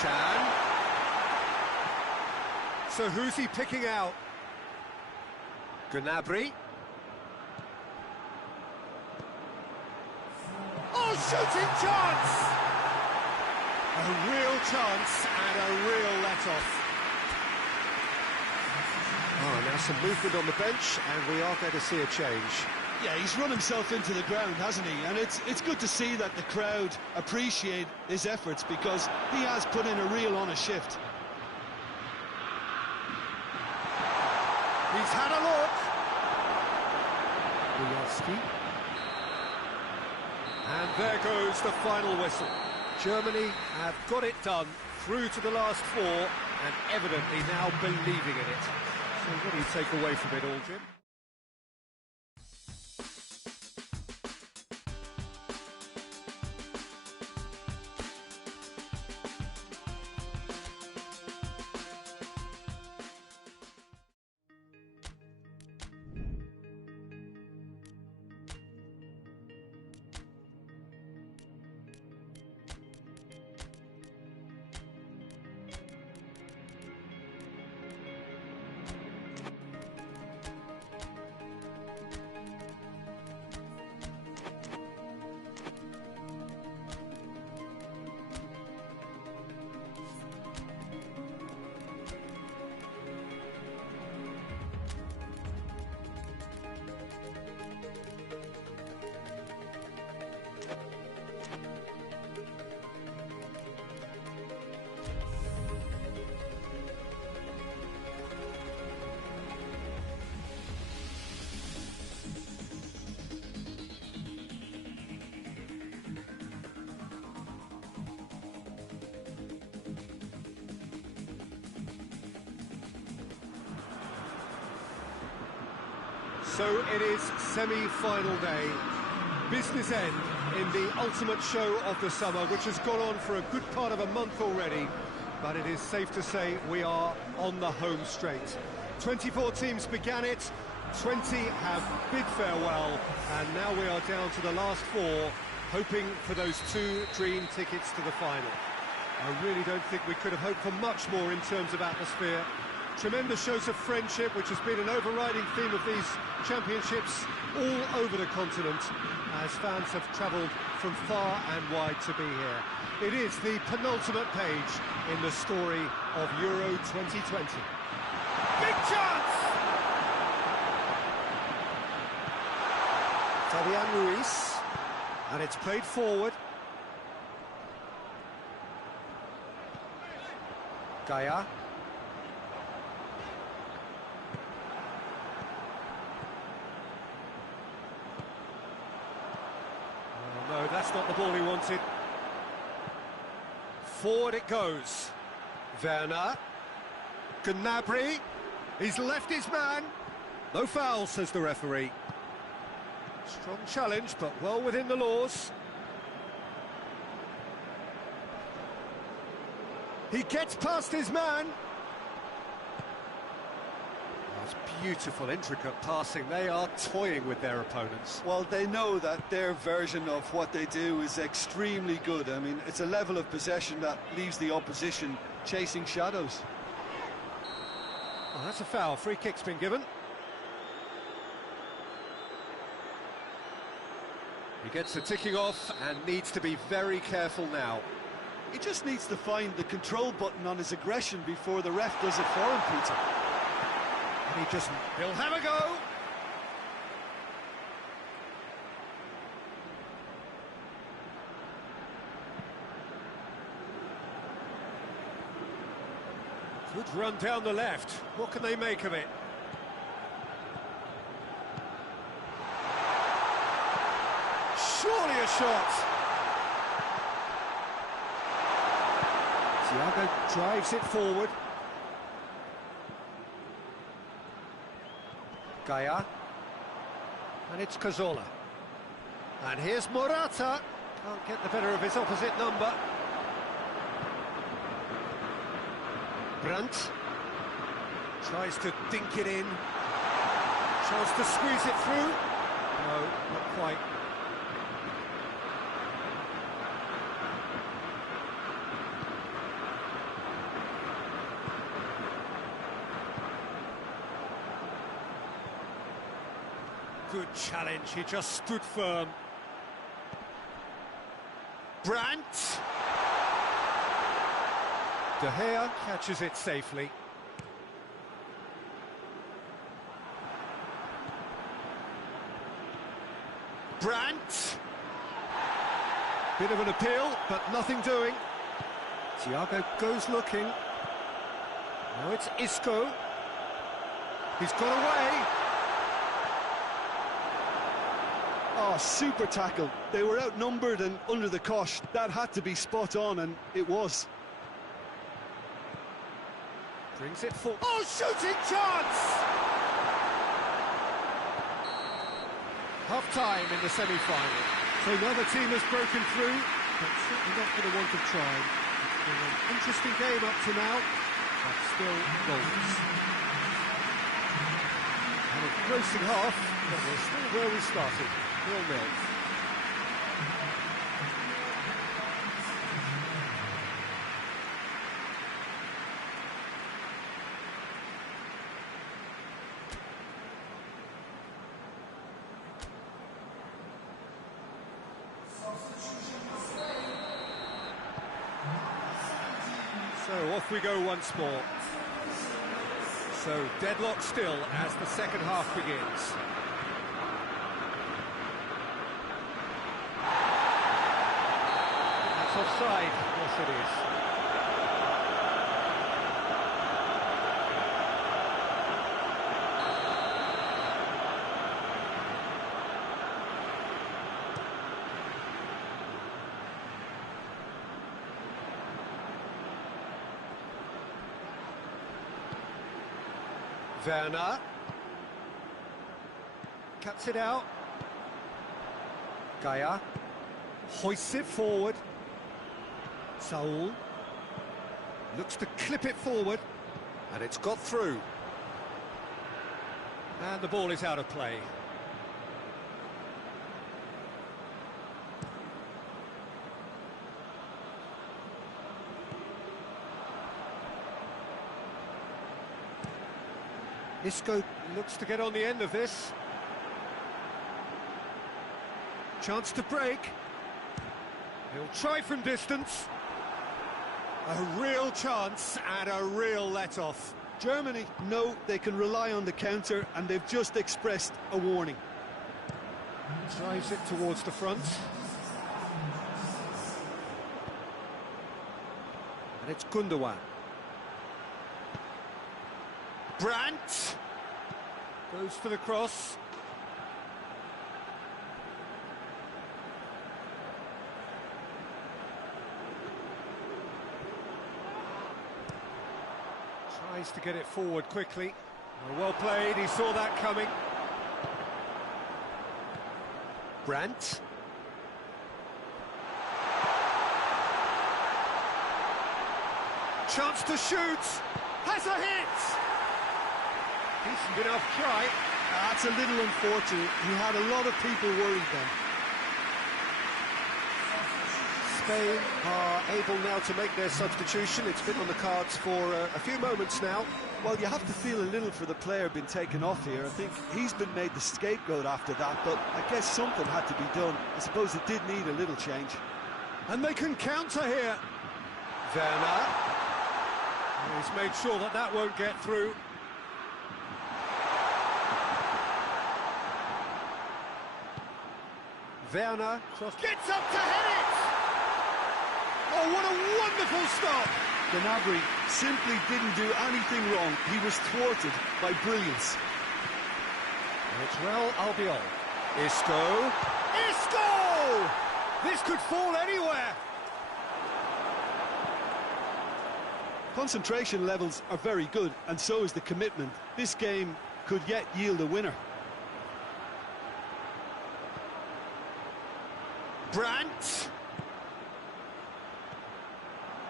Chan. So who's he picking out? Gnabry. Oh, shooting chance! A real chance and a real let-off. Oh, now some movement on the bench, and we are going to see a change. Yeah, he's run himself into the ground, hasn't he? And it's good to see that the crowd appreciate his efforts because he has put in a real honest shift. He's had a look. Bujalski. And there goes the final whistle. Germany have got it done through to the last 4 and evidently now believing in it. So what do you take away from it all, Jim? So it is semi-final day, business end in the ultimate show of the summer, which has gone on for a good part of a month already, but it is safe to say we are on the home straight. 24 teams began it, 20 have bid farewell, and now we are down to the last 4, hoping for those 2 dream tickets to the final. I really don't think we could have hoped for much more in terms of atmosphere. Tremendous shows of friendship, which has been an overriding theme of these championships all over the continent, as fans have travelled from far and wide to be here. It is the penultimate page in the story of Euro 2020. Big chance! Fabian Ruiz, and it's played forward. Gaia. Oh, no, that's not the ball he wanted. Forward it goes. Werner. Gnabry. He's left his man. No foul, says the referee. Strong challenge, but well within the laws. He gets past his man. That's beautiful, intricate passing. They are toying with their opponents. Well, they know that their version of what they do is extremely good. I mean, it's a level of possession that leaves the opposition chasing shadows. Oh, that's a foul. Free kick's been given. He gets the ticking off and needs to be very careful now. He just needs to find the control button on his aggression before the ref does it for him, Peter. And he'll have a go. Good run down the left. What can they make of it? Surely a shot. Thiago drives it forward. Gaia. And it's Cazorla. And here's Morata. Can't get the better of his opposite number. Brandt. Tries to dink it in. Chance to squeeze it through. No, not quite. Good challenge, he just stood firm. Brandt! De Gea catches it safely. Brandt! Bit of an appeal, but nothing doing. Thiago goes looking. Now it's Isco. He's got away. Oh, super tackle. They were outnumbered and under the cosh. That had to be spot on, and it was. Brings it forward. Oh, shooting chance! Half-time in the semi-final. So another team has broken through, but certainly not for the want of trying. It's been an interesting game up to now, but still goals. And a grossing half, but we're still where we started. 0-0. So off we go once more. So deadlock still as the second half begins. That's offside. Yes, it is. Werner. cuts it out. Gaia hoists it forward. Saul looks to clip it forward, and it's got through. And the ball is out of play. Isco looks to get on the end of this. Chance to break. He'll try from distance. A real chance and a real let-off. Germany know they can rely on the counter, and they've just expressed a warning. Drives it towards the front. And it's Gundogan. Brandt goes for the cross. Tries to get it forward quickly. Well played, he saw that coming. Brandt. Chance to shoot. Has a hit! Decent enough try. That's a little unfortunate. He had a lot of people worried then. Spain are able now to make their substitution. It's been on the cards for a few moments now. Well, you have to feel a little for the player being taken off here. I think he's been made the scapegoat after that, but I guess something had to be done. I suppose it did need a little change. And they can counter here. Werner. He's made sure that that won't get through. Werner gets up to head it! Oh, what a wonderful stop! Gnabry simply didn't do anything wrong. He was thwarted by brilliance. And it's well Albiol. Isco! Isco! This could fall anywhere! Concentration levels are very good, and so is the commitment. This game could yet yield a winner. Brandt.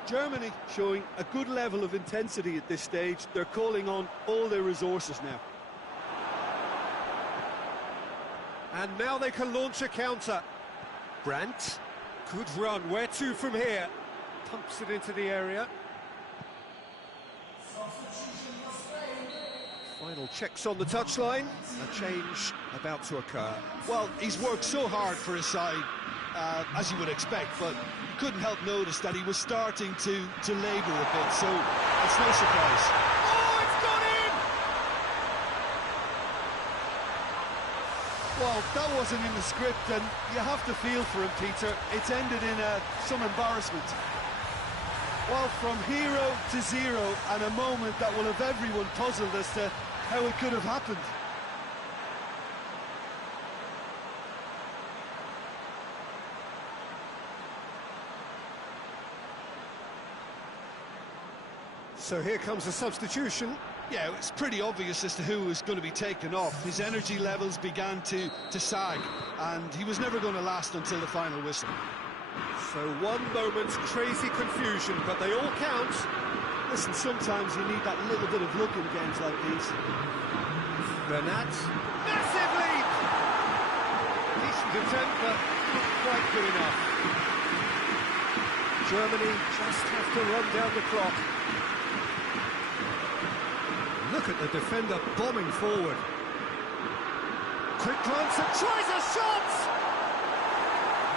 Germany showing a good level of intensity at this stage. They're calling on all their resources now. And now they can launch a counter. Brandt. Good run. Where to from here? Pumps it into the area. Final checks on the touchline. A change about to occur. Well, he's worked so hard for his side, as you would expect, but you couldn't help notice that he was starting to labour a bit, so it's no surprise. Oh, it's gone in! Well, that wasn't in the script, and you have to feel for him, Peter. It's ended in some embarrassment. Well, from hero to zero, and a moment that will have everyone puzzled as to how it could have happened. So here comes a substitution. Yeah, it's pretty obvious as to who was going to be taken off. His energy levels began to sag, and he was never going to last until the final whistle. So one moment's crazy confusion, but they all count. Listen, sometimes you need that little bit of luck in games like these. Bernat. Massive lead! Decent attempt, but not quite good enough. Germany just have to run down the clock. Look at the defender bombing forward. Quick glance and tries a shot!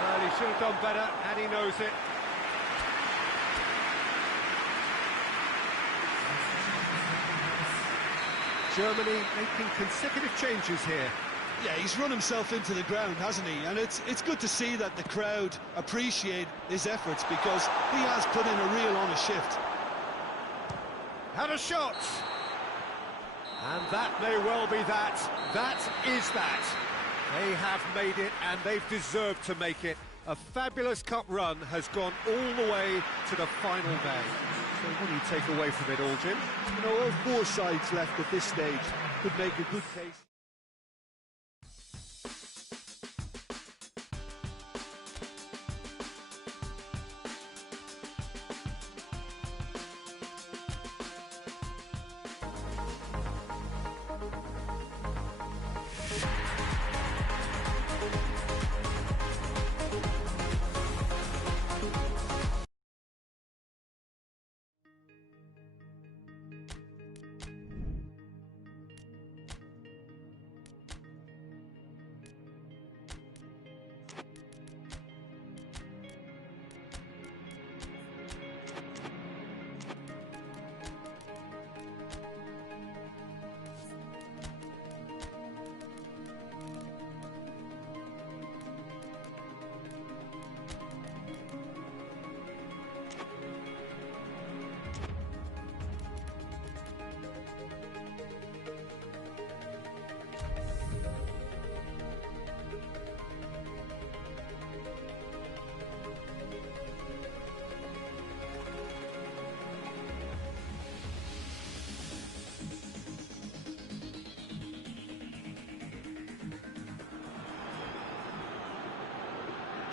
Well, he should have done better, and he knows it. Germany making consecutive changes here. Yeah, he's run himself into the ground, hasn't he? And it's good to see that the crowd appreciate his efforts, because he has put in a real honest shift. Had a shot! And that may well be that. That is that. They have made it, and they've deserved to make it. A fabulous cup run has gone all the way to the final day. So what do you take away from it all, Jim? You know, all four sides left at this stage could make a good case.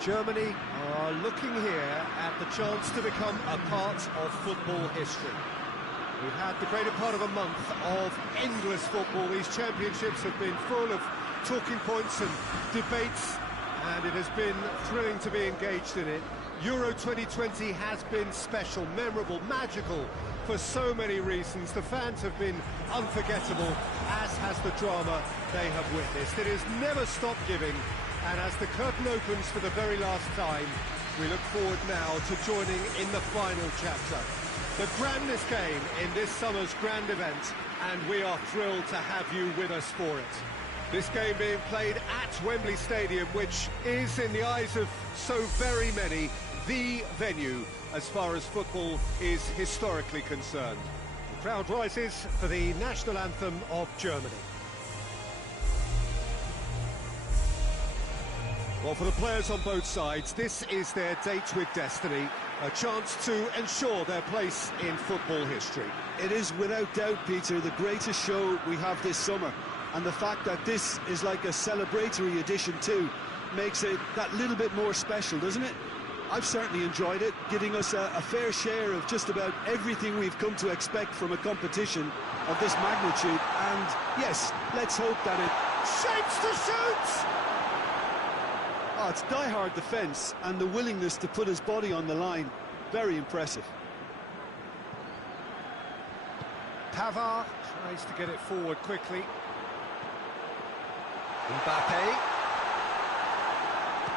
Germany are looking here at the chance to become a part of football history. We've had the greater part of a month of endless football. These championships have been full of talking points and debates, and it has been thrilling to be engaged in it. Euro 2020 has been special, memorable, magical for so many reasons. The fans have been unforgettable, as has the drama they have witnessed. It has never stopped giving, and as the curtain opens for the very last time, we look forward now to joining in the final chapter. The grandest game in this summer's grand event, and we are thrilled to have you with us for it. This game being played at Wembley Stadium, which is, in the eyes of so very many, the venue as far as football is historically concerned. The crowd rises for the national anthem of Germany. Well, for the players on both sides, this is their date with destiny, a chance to ensure their place in football history. It is without doubt, Peter, the greatest show we have this summer. And the fact that this is like a celebratory edition too makes it that little bit more special, doesn't it? I've certainly enjoyed it, giving us a fair share of just about everything we've come to expect from a competition of this magnitude. And yes, let's hope that it Shapes to shoot! Oh, it's die-hard defence and the willingness to put his body on the line. Very impressive. Pavard tries to get it forward quickly. Mbappe.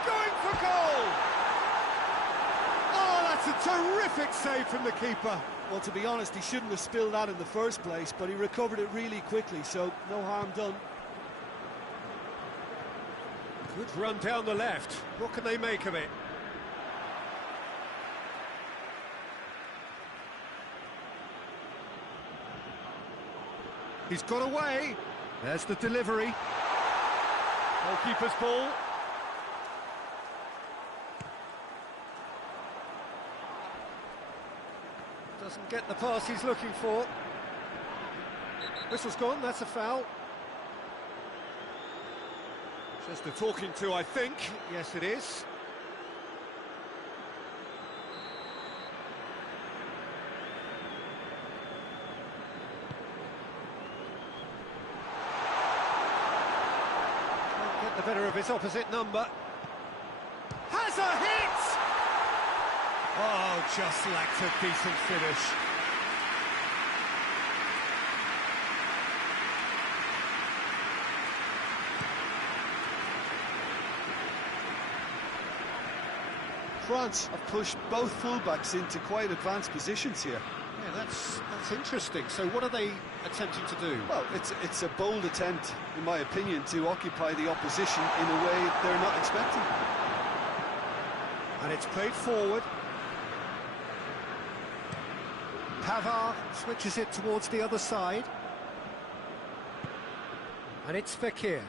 Going for goal! Oh, that's a terrific save from the keeper. Well, to be honest, he shouldn't have spilled that in the first place, but he recovered it really quickly, so no harm done. Good run down the left. What can they make of it? He's got away. There's the delivery. Goalkeeper's ball. Doesn't get the pass he's looking for. Whistle's gone, that's a foul. Just a talking to, I think. Yes, it is. Can't get the better of his opposite number. Has a hit! Oh, just lacked a decent finish. France have pushed both fullbacks into quite advanced positions here. Yeah, that's interesting. So what are they attempting to do? Well, it's a bold attempt, in my opinion, to occupy the opposition in a way they're not expecting. And it's played forward. Pavard switches it towards the other side. And it's Fekir.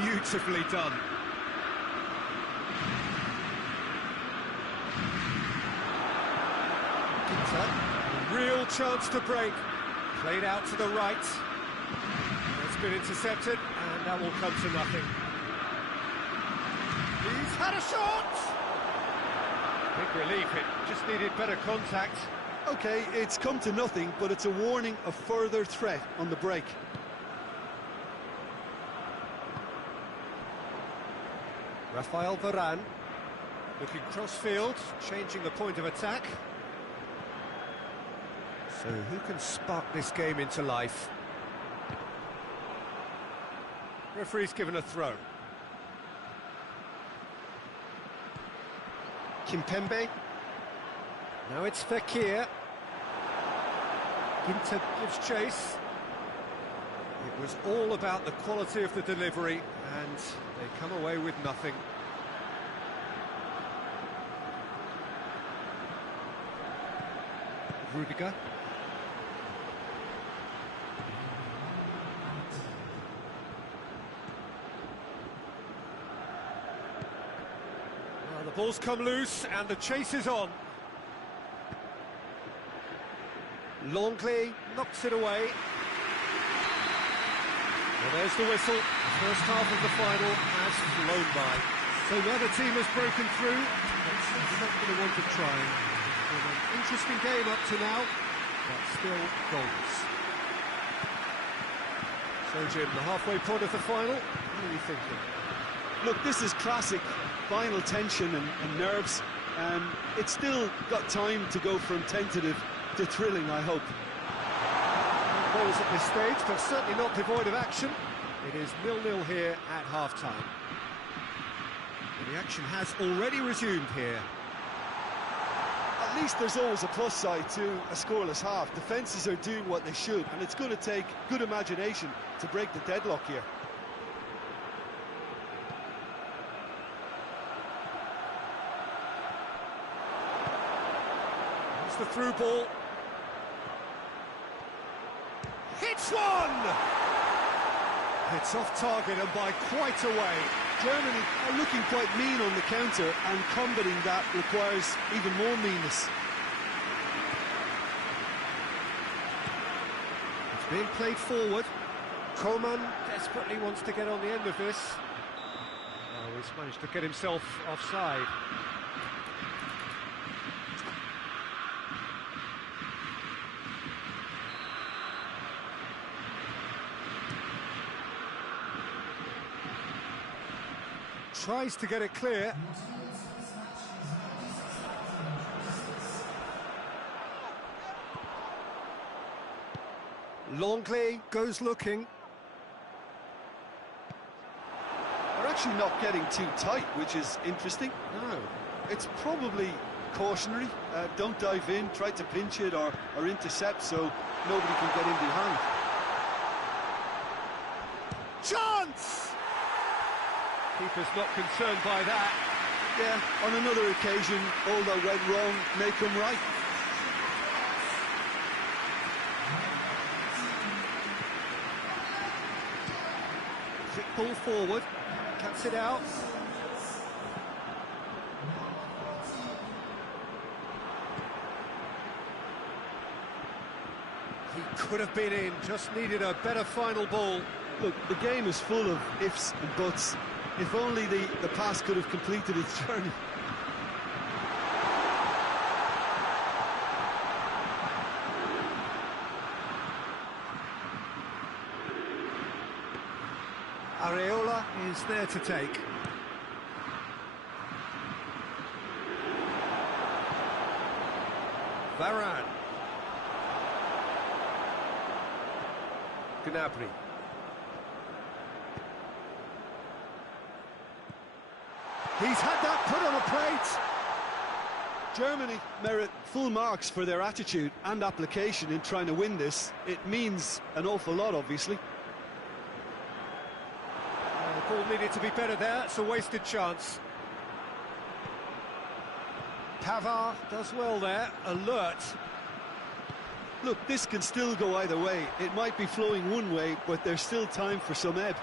Beautifully done. Real chance to break. Played out to the right. It's been intercepted, and that will come to nothing. He's had a shot! Big relief, it just needed better contact. OK, it's come to nothing, but it's a warning of further threat on the break. Rafael Varane, looking cross-field, changing the point of attack. So who can spark this game into life? Referee's given a throw. Kimpembe. Now it's Fekir. Ginter gives chase. It was all about the quality of the delivery, and they come away with nothing. Rudiger. Well, the ball's come loose, and the chase is on. Longley knocks it away. Well, there's the whistle. The first half of the final has flown by. So neither team has broken through. It's not going to want to try. It's been an interesting game up to now, but still goals. So, Jim, the halfway point of the final, what are you thinking? Look, this is classic final tension and nerves. It's still got time to go from tentative to thrilling, I hope. Goals at this stage, but certainly not devoid of action. It is 0-0 here at half-time. The action has already resumed here. At least there's always a plus side to a scoreless half. Defences are doing what they should, and it's going to take good imagination to break the deadlock here. It's the through ball. Hits one! It's off target and by quite a way. Germany are looking quite mean on the counter, and combating that requires even more meanness. It's being played forward. Coman desperately wants to get on the end of this. Oh, he's managed to get himself offside. Tries to get it clear. Longley goes looking. They're actually not getting too tight, which is interesting. No. It's probably cautionary. Don't dive in, try to pinch it or intercept so nobody can get in behind. Chance! Keeper's not concerned by that. Yeah, on another occasion, all that went wrong may come right. Quick ball forward, cuts it out. He could have been in, just needed a better final ball. Look, the game is full of ifs and buts. If only the pass could have completed its journey. Areola is there to take. Varane. Gnabry. He's had that put on a plate. Germany merit full marks for their attitude and application in trying to win this. It means an awful lot, obviously. The ball needed to be better there. It's a wasted chance. Pavard does well there. Alert. Look, this can still go either way. It might be flowing one way, but there's still time for some ebb.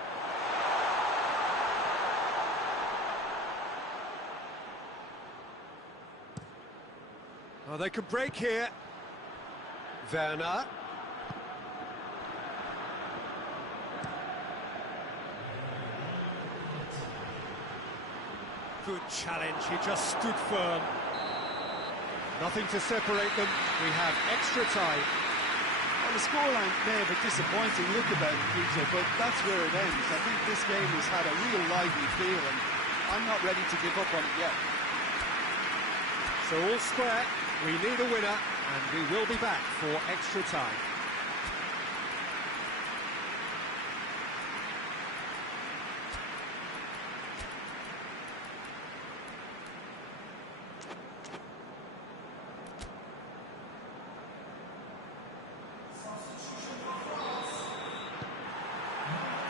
Oh, they could break here. Werner. Good challenge, he just stood firm. Nothing to separate them. We have extra time. Well, the scoreline may have a disappointing look about it, Peter, but that's where it ends. I think this game has had a real lively feel, and I'm not ready to give up on it yet. So all square, we need a winner, and we will be back for extra time.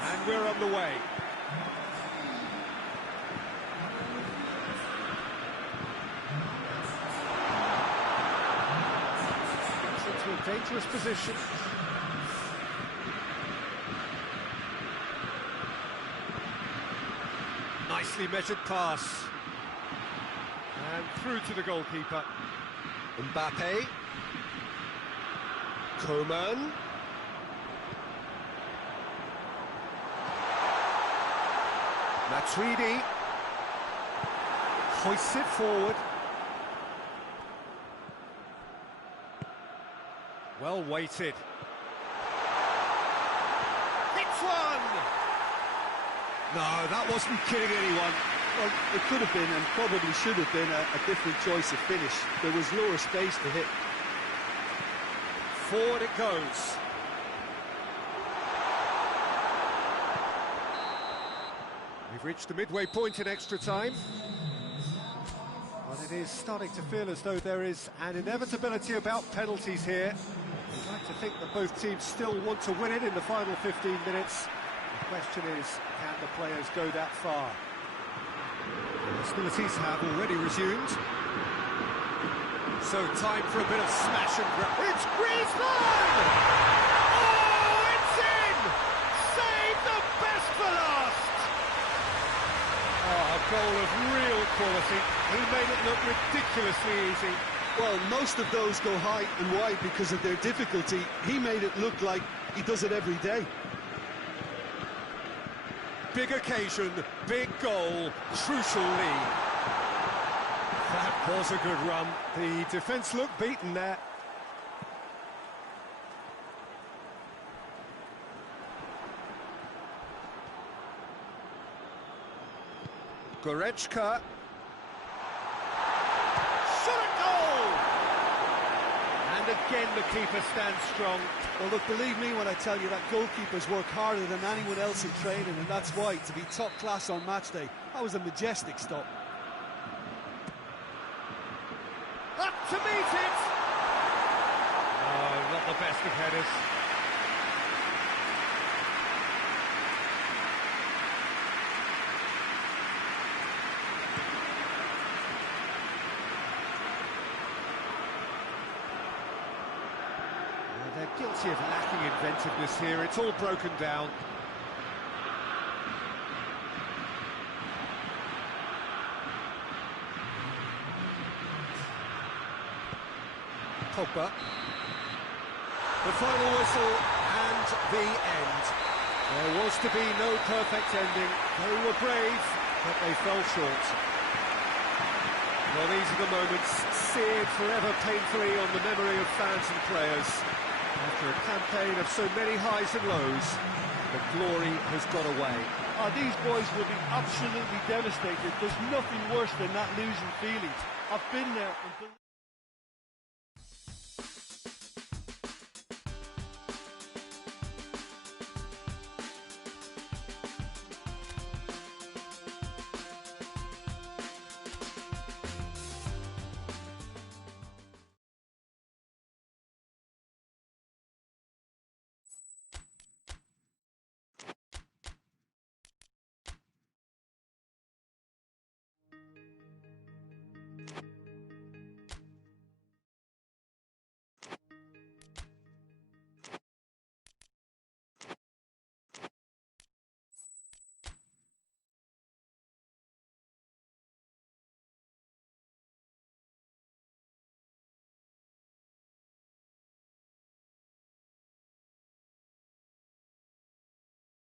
And we're on the way. Into a dangerous position. Nicely measured pass. And through to the goalkeeper. Mbappe. Coman. Matuidi hoists it forward. Well weighted. Hits one! No, that wasn't kidding anyone. Well, it could have been and probably should have been a different choice of finish. There was lower space to hit. Forward it goes. We've reached the midway point in extra time. But it is starting to feel as though there is an inevitability about penalties here. I'd like to think that both teams still want to win it in the final 15 minutes. The question is, can the players go that far? Hostilities have already resumed. So time for a bit of smash and grab. It's Griezmann! Oh, it's in! Save the best for last! Oh, a goal of real quality. He made it look ridiculously easy. Well, most of those go high and wide because of their difficulty. He made it look like he does it every day. Big occasion, big goal, crucial lead. That was a good run. The defence looked beaten there. Goretzka. Shot at goal! And again the keeper stands strong. Well, look, believe me when I tell you that goalkeepers work harder than anyone else in training, and that's why, to be top class on match day, that was a majestic stop. Up to meet it! Oh, not the best of headers. They're guilty of lacking inventiveness here. It's all broken down. Pogba. The final whistle and the end. There was to be no perfect ending. They were brave, but they fell short. Well, these are the moments seared forever painfully on the memory of fans and players. After a campaign of so many highs and lows, the glory has got away. These boys will be absolutely devastated. There's nothing worse than that losing feeling. I've been there.